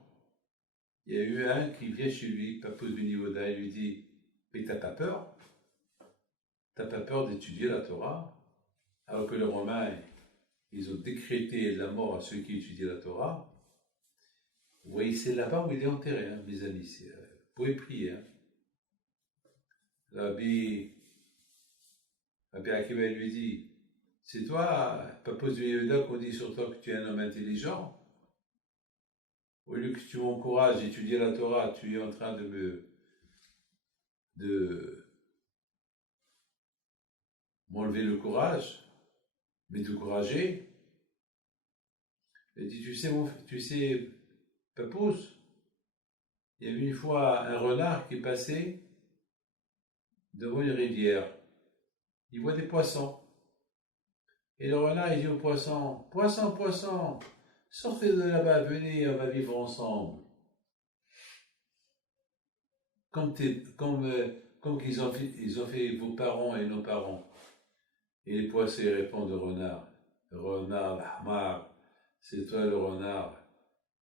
Il y a eu un qui vient chez lui, Papouz Ben Yehuda, il lui dit « Mais t'as pas peur? T'as pas peur d'étudier la Torah ?» Alors que les Romains, ils ont décrété la mort à ceux qui étudient la Torah. Vous voyez, c'est là-bas où il est enterré, hein, mes amis. Vous pouvez prier. Hein. Rabbi Akiva lui dit « C'est toi, Papouz Ben Yehuda, qu'on dit sur toi que tu es un homme intelligent. Au lieu que tu m'encourages à étudier la Torah, tu es en train de m'enlever le courage, mais de courager. » Il dit, tu sais, Papouz, il y avait une fois un renard qui passait devant une rivière. Il voit des poissons. Et le renard, il dit aux poissons, poissons, poissons, sortez de là-bas, venez, on va vivre ensemble. Comme qu'ils ont fait vos parents et nos parents. Et les poissons répondent au renard. Le renard, l'ahmar, c'est toi le renard,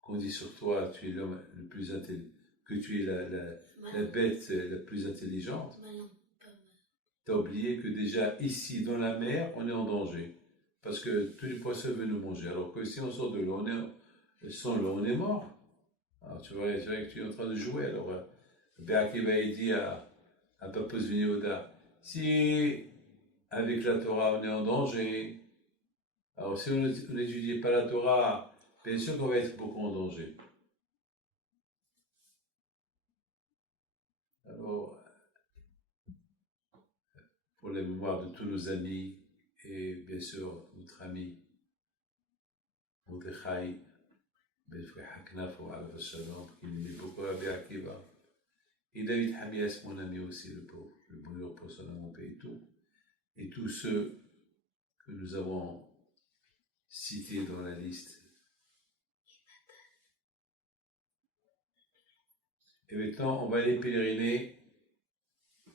qu'on dit sur toi, tu es l'homme le plus intelligent, que tu es la bête la plus intelligente. Tu as oublié que déjà ici, dans la mer, on est en danger. Parce que tous les poissons veulent nous manger. Alors que si on sort de l'eau, sans l'eau, on est mort. Alors tu vois, c'est vrai que tu es en train de jouer. Alors, Akiva dit à Papouz Ben Yehuda, si avec la Torah on est en danger, alors si on n'étudie pas la Torah, bien sûr qu'on va être beaucoup en danger. Alors, pour la mémoire de tous nos amis, et bien sûr notre ami Mordechai Ben Haknaf al Shalom, qui aimait beaucoup Rabbi Akiva. Et David Hamias, mon ami aussi, le pauvre, le bonheur pour son âme en paix et tout. Et tous ceux que nous avons cités dans la liste. Et maintenant, on va aller pèleriner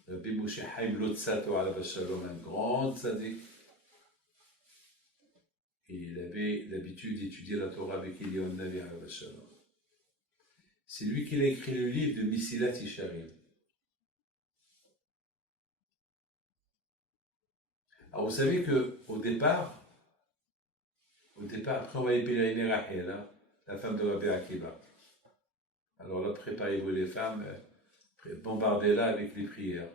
Rabbi Moshe Haim Lotzato al Shalom, un grand tzaddik. Et il avait l'habitude d'étudier la Torah avec Eliyahu Navi al Shalom. C'est lui qui a écrit le livre de Mesilat Yesharim. Alors vous savez qu'au départ, après on va aller pèleriner Rachel, hein, la femme de Rabbi Akiva. Alors là, préparez-vous les femmes, bombardez-la avec les prières.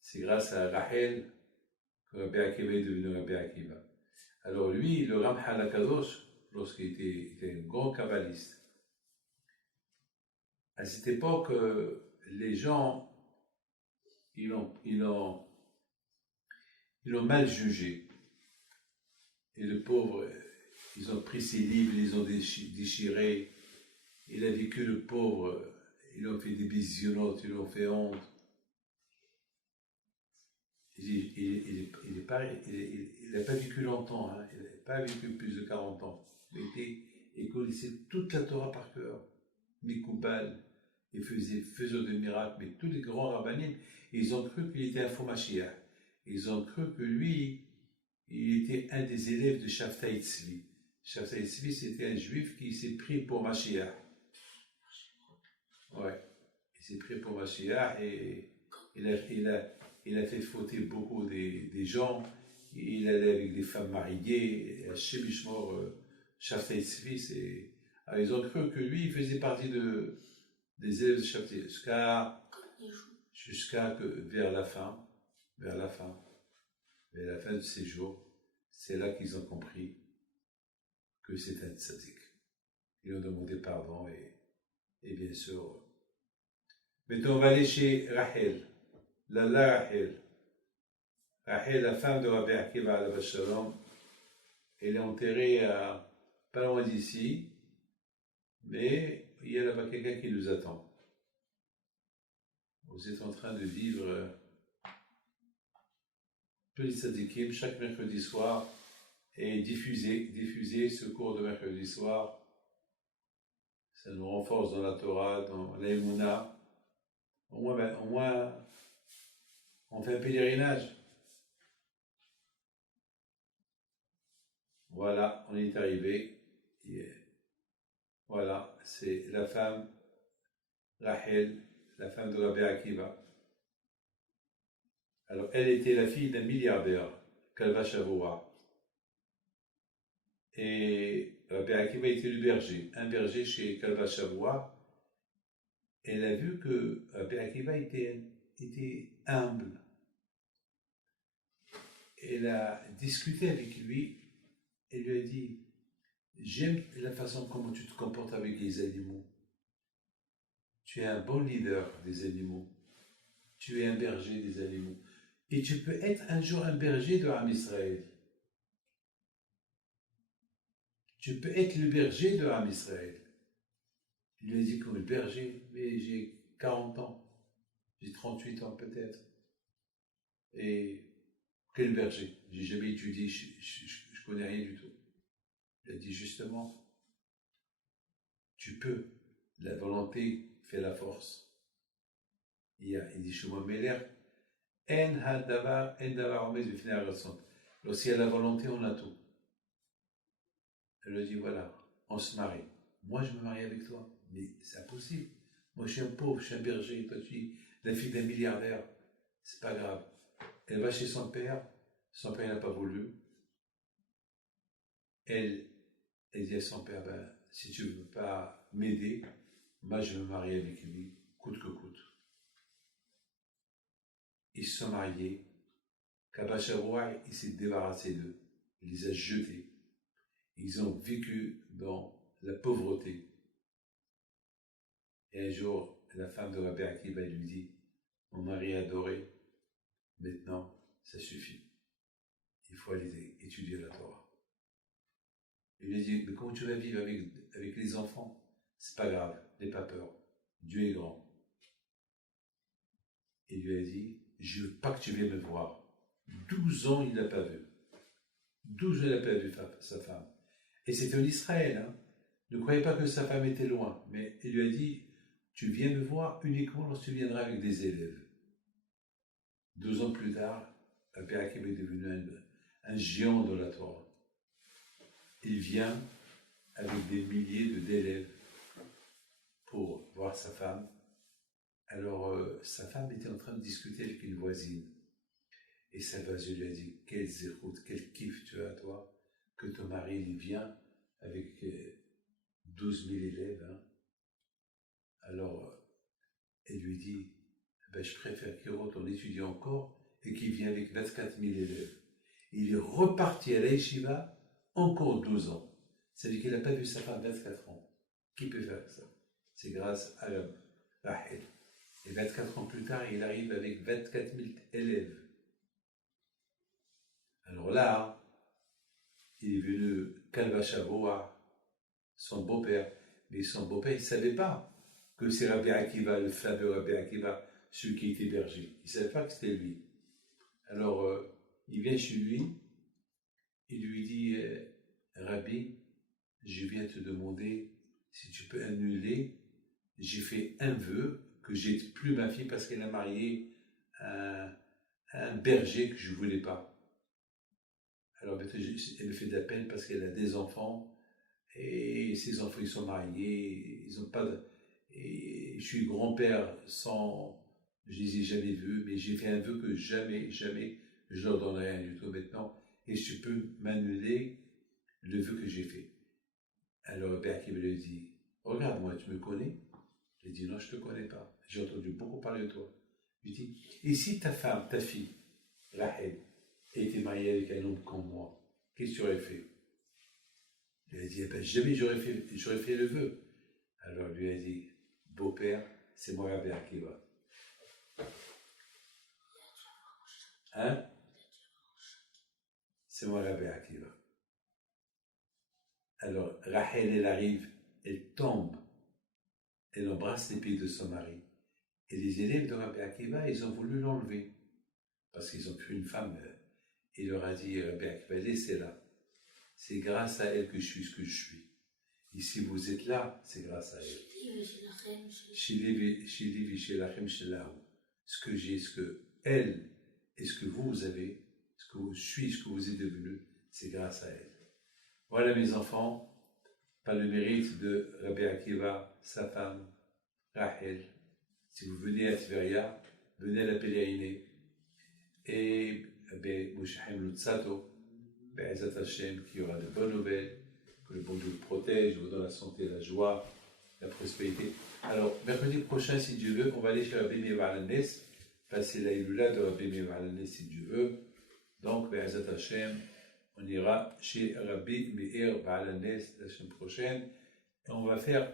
C'est grâce à Rachel que Rabbi Akiva est devenu Rabbi Akiva. Alors lui, le Ramchal HaKadosh, lorsqu'il était un grand kabbaliste, à cette époque, les gens, ils l'ont mal jugé. Et le pauvre, ils ont pris ses livres, ils les ont déchirés. Il a vécu le pauvre, ils l'ont fait des bisionnotes, ils l'ont fait honte. Il n'a pas vécu longtemps, hein. Il n'a pas vécu plus de 40 ans. Il connaissait toute la Torah par cœur, Mikoubal, il faisait de miracles, mais tous les grands rabbinim, ils ont cru qu'il était un faux Mashiach. Ils ont cru que lui, il était un des élèves de Shabtai Tzvi. Shabtai Tzvi, c'était un juif qui s'est pris pour Mashiach. Ouais, il s'est pris pour Mashiach et il a fait fauter beaucoup des gens. Il allait avec des femmes mariées. Chez Bishmor, Shabtai Tzvi, alors ils ont cru que lui, il faisait partie des élèves de Shabtai jusqu'à que vers la fin de ses jours, c'est là qu'ils ont compris que c'est un tzaddik. Ils ont demandé pardon et bien sûr. Maintenant, on va aller chez Rachel, Lalla Rachel. Rachel, la femme de Rabbi Akiva alav shalom, elle est enterrée pas loin d'ici, mais il y a là-bas quelqu'un qui nous attend. Vous êtes en train de vivre Petit Tzadikim chaque mercredi soir et diffuser ce cours de mercredi soir. Ça nous renforce dans la Torah, dans l'Emouna. Au moins, on fait un pèlerinage. Voilà, on est arrivé. Voilà, c'est la femme, Rachel, la femme de Rabbi Akiva. Alors, elle était la fille d'un milliardaire, Kalva Shavua. Et Rabbi Akiva était le berger, un berger chez Kalva Shavua. Elle a vu que Rabbi Akiva était humble. Elle a discuté avec lui et lui a dit: j'aime la façon comment tu te comportes avec les animaux. Tu es un bon leader des animaux. Tu es un berger des animaux. Et tu peux être un jour un berger de Am Israël. Tu peux être le berger de Am Israël. Il lui a dit comme le berger, mais j'ai 40 ans. J'ai 38 ans peut-être. Et quel berger? J'ai jamais étudié, je connais rien du tout. Il a dit justement, tu peux. La volonté fait la force. Il dit chez moi, Meler, en davar omed bifnei haratzon. Lorsqu'il y a la volonté, on a tout. Elle lui dit, voilà, on se marie. Moi, je me marie avec toi. Mais c'est impossible. Moi, je suis un pauvre, je suis un berger. Toi, tu es la fille d'un milliardaire. C'est pas grave. Elle va chez son père. Son père n'a pas voulu. Elle dit à son père, ben, si tu ne veux pas m'aider, moi, je vais me marier avec lui, coûte que coûte. Ils se sont mariés. Kabasharoua, il s'est débarrassé d'eux. Il les a jetés. Ils ont vécu dans la pauvreté. Et un jour, la femme de Rabbi Akiva lui dit, mon mari adoré, maintenant, ça suffit. Il faut aller étudier la Torah. Il lui dit, mais comment tu vas vivre avec les enfants? C'est pas grave, n'aie pas peur. Dieu est grand. Il lui a dit, je veux pas que tu viennes me voir. 12 ans, il ne l'a pas vu. 12 ans, il n'a pas vu sa femme. Et c'était en Israël. Hein. Ne croyez pas que sa femme était loin. Mais il lui a dit, tu viens me voir uniquement lorsque tu viendras avec des élèves. 12 ans plus tard, Rabbi Akiva est devenu un géant de la Torah. Il vient avec des milliers d'élèves pour voir sa femme. Alors, sa femme était en train de discuter avec une voisine. Et sa voisine lui a dit, quelle zéroute, quel kiff tu as, toi, que ton mari il vient avec 12 000 élèves. Hein. Alors, elle lui dit, ben, je préfère qu'il retourne étudier encore et qu'il vienne avec 24 000 élèves. Il est reparti à la yeshiva encore 12 ans. C'est-à-dire qu'il n'a pas vu sa femme 24 ans. Qui peut faire ça? C'est grâce à Rahel. Et 24 ans plus tard, il arrive avec 24 000 élèves. Alors là, il est venu Kalva Shavua, son beau-père. Mais son beau-père, il ne savait pas que c'est Rabbi Akiva, le fameux Rabbi Akiva, celui qui était berger. Il ne savait pas que c'était lui. Alors, il vient chez lui, il lui dit, Rabbi, je viens te demander si tu peux annuler. J'ai fait un vœu que j'ai plus ma fille parce qu'elle a marié un berger que je ne voulais pas. Alors maintenant, elle me fait de la peine parce qu'elle a des enfants et ses enfants ils sont mariés, ils n'ont pas de... Et je suis grand-père sans... Je les ai jamais vus, mais j'ai fait un vœu que jamais je leur donnerai rien du tout maintenant. Et tu peux m'annuler le vœu que j'ai fait. Alors le père qui me dit, regarde-moi, tu me connais? J'ai dit, non, je ne te connais pas. J'ai entendu beaucoup parler de toi. Je dis, et si ta femme, ta fille, Rahel, était mariée avec un homme comme moi, qu'est-ce que tu aurais fait? Il a dit, eh ben, jamais j'aurais fait le vœu. Alors lui a dit, beau-père, c'est moi Rabbi Akiva. Hein? C'est moi Rabbi Akiva. Alors Rachel, elle arrive, elle tombe, elle embrasse les pieds de son mari. Et les élèves de Rabbi Akiva, ils ont voulu l'enlever. Parce qu'ils ont pris une femme. Il leur a dit, Rabbi Akiva, laissez-la. C'est grâce à elle que je suis ce que je suis. Et si vous êtes là, c'est grâce à elle. Ce que j'ai, ce que elle et ce que vous avez, ce que je suis, ce que vous êtes devenu, c'est grâce à elle. Voilà mes enfants, par le mérite de Rabbi Akiva, sa femme, Rachel. Si vous venez à Tveria, venez à la pèleriner. Et Moshe Lutzato, Be'ezat Hashem, qui aura de bonnes nouvelles, que le bon Dieu le protège, vous donne la santé, la joie, la prospérité. Alors, mercredi prochain, si Dieu veut, on va aller chez Rabbi Meir Ba'alanes, passer la Iloula de Rabbi Meir Ba'alanes, si Dieu veut. Donc, Be'ezat Hashem, on ira chez Rabbi Meir Ba'alanes la semaine prochaine, et on va faire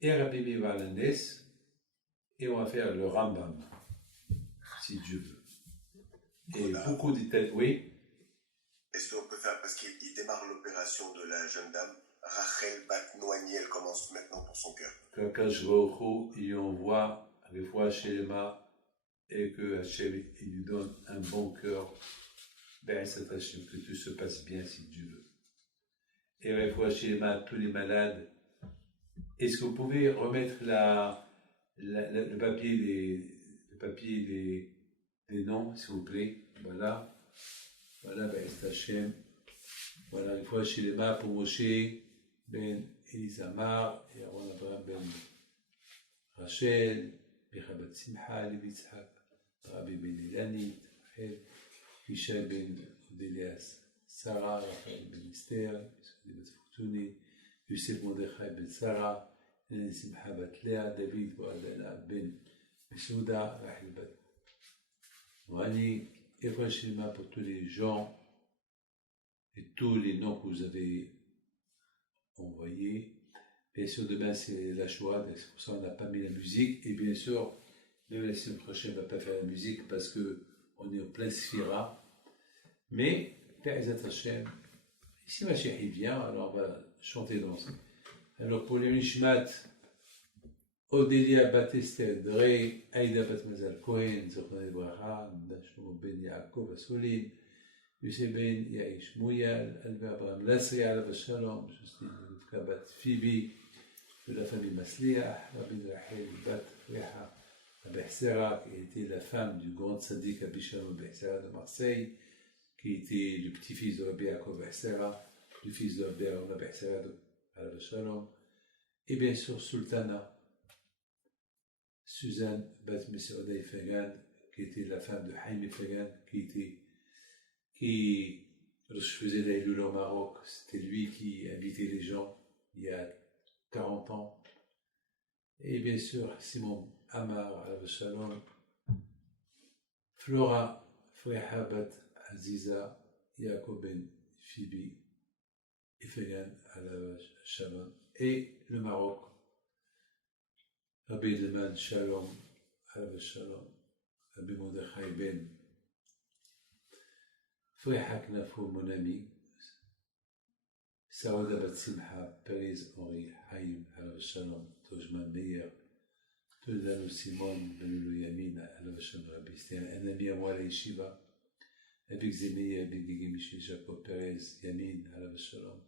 et Rabbi Meir Ba'alanes, et on va faire le Rambam, si Dieu veut. Et voilà. Beaucoup d'États, oui. Est-ce qu'on peut faire, parce qu'il démarre l'opération de la jeune dame, Rachel Bat Noani, elle commence maintenant pour son cœur. Qu'Akash Baruch Hu, il envoie des fois Shelema et que Hachem il lui donne un bon cœur, ben c'est Hachem, que tout se passe bien si Dieu veut. Et des fois Shelema tous les malades. Est-ce que vous pouvez remettre le papier des noms, s'il vous plaît? Voilà. Voilà, ben c'est Hachem. Voilà, une fois chez les mains pour Moshe, Ben Elizamar, et Aaron Abraham Ben Rachel, Bichabat Simcha, Levi Yitzhak, Rabbi Ben Elani, Rachel, Ishaï Ben Odelias, Sarah, Raphaël Ben Esther, Yosef Ben Fortuny, Yosef Mordechai Ben Sarah, Elani Simcha Bat Lea, David Boadana Ben Mesouda, Rachel Bat Moani, et voilà chez les mains pour tous les gens et tous les noms que vous avez envoyés. Bien sûr, demain c'est la Shoah, c'est pour ça qu'on n'a pas mis la musique. Et bien sûr, même la semaine prochaine, on ne va pas faire la musique parce qu'on est en plein Sphira. Mais, Be'ezat Hashem, si Mashiach il vient, alors on va chanter et danser. Alors pour les Nishmat, Odélia Bat Esther Drey, Aïda Bat Mazal Cohen, Zochon Bracha, Shlomo Ben Yaakov Asolim, Yosef Ben Yaïsh Mouyal, Albert Abraham Lasri Alav Shalom, Justine Rivka Bat Phoebe, de la famille Masliach, Rabbi Rachel Bat Freha Abehsera, qui était la femme du grand tzaddik Rabbi Shalom Abehsera de Marseille, qui était le petit-fils de Rabbi Yaakov Abehsera, le fils de Rabbi Aaron Abehsera de Alav Shalom, et bien sûr Sultana, Suzanne Bat Mesouda Fegan, qui était la femme de Haïm Fegan, qui faisait l'Aïloula au Maroc. C'était lui qui invitait les gens il y a 40 ans. Et bien sûr, Simon Amar, Alav Shalom, Flora Freha Bat Aziza, Yaakov Ben Phoebe, Fegan, Alav Shalom, et le Maroc. Rabbi Delman Shalom, Alav Shalom, Rabbi Mordechai Ben Freha Knafo, mon ami, Saouda Bat Simcha, Perez Henri, Haïm, Alav Shalom, Tojman Meir, Todano Simon, Ben Yamin, Alav Shalom, Rabbi, c'était un ami à moi à la Yeshiva, avec Zémeir, Ben Gigi Michel, Jacob Perez, Yamin, Alav Shalom,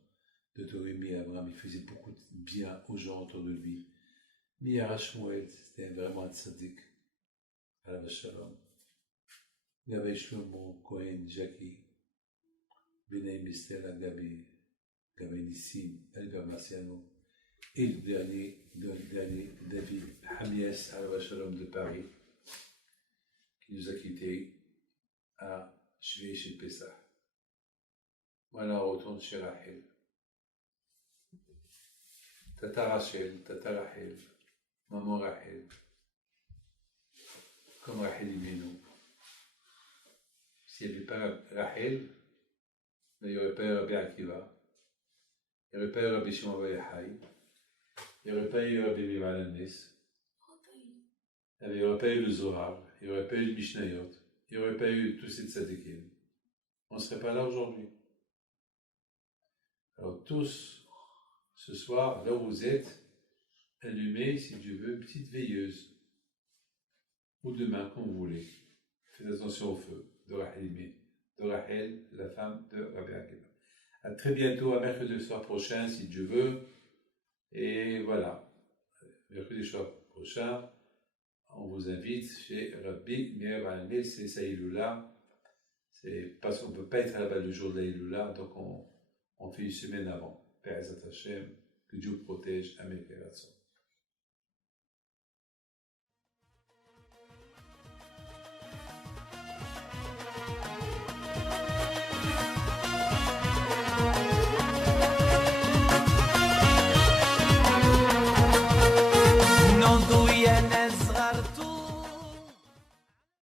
de Torimi, Abraham, il faisait beaucoup de bien aux gens autour de lui. Miyara Shmuel, c'était vraiment un tzaddik, Alav Shalom. Gabi Shlomo, Cohen, Jackie, Benaïm Esther, Gabi Nissim, Albert Marciano, et le dernier, David Hamiès, Alav Shalom de Paris, qui nous a quittés à Shvei chez Pessah. Voilà, on retourne chez Rachel. Tata Rachel, maman Rachel, comme Rachel Imenu. S'il n'y avait pas Rachel, il n'y aurait pas Rabbi Akiva. Il n'y aurait pas eu Rabbi Shimon Bar Yochai. Il n'y aurait pas eu Rabbi Meir Baal HaNes. Il n'y aurait pas eu le Zohar. Il n'y aurait pas eu le Mishnayot. Il n'y aurait pas eu tous ces tzadikim. On ne serait pas là aujourd'hui. Alors tous, ce soir, là où vous êtes, allumez, si Dieu veut, une petite veilleuse. Ou demain, comme vous voulez. Faites attention au feu de Rachel, la femme de Rabbi Akiva. À très bientôt, à mercredi soir prochain, si Dieu veut. Et voilà, mercredi soir prochain, on vous invite chez Rabbi Meir Baal HaNes, c'est sa Iloula. C'est parce qu'on ne peut pas être là-bas le jour de la Iloula, donc on fait une semaine avant. Père Hashem, que Dieu protège. Amen.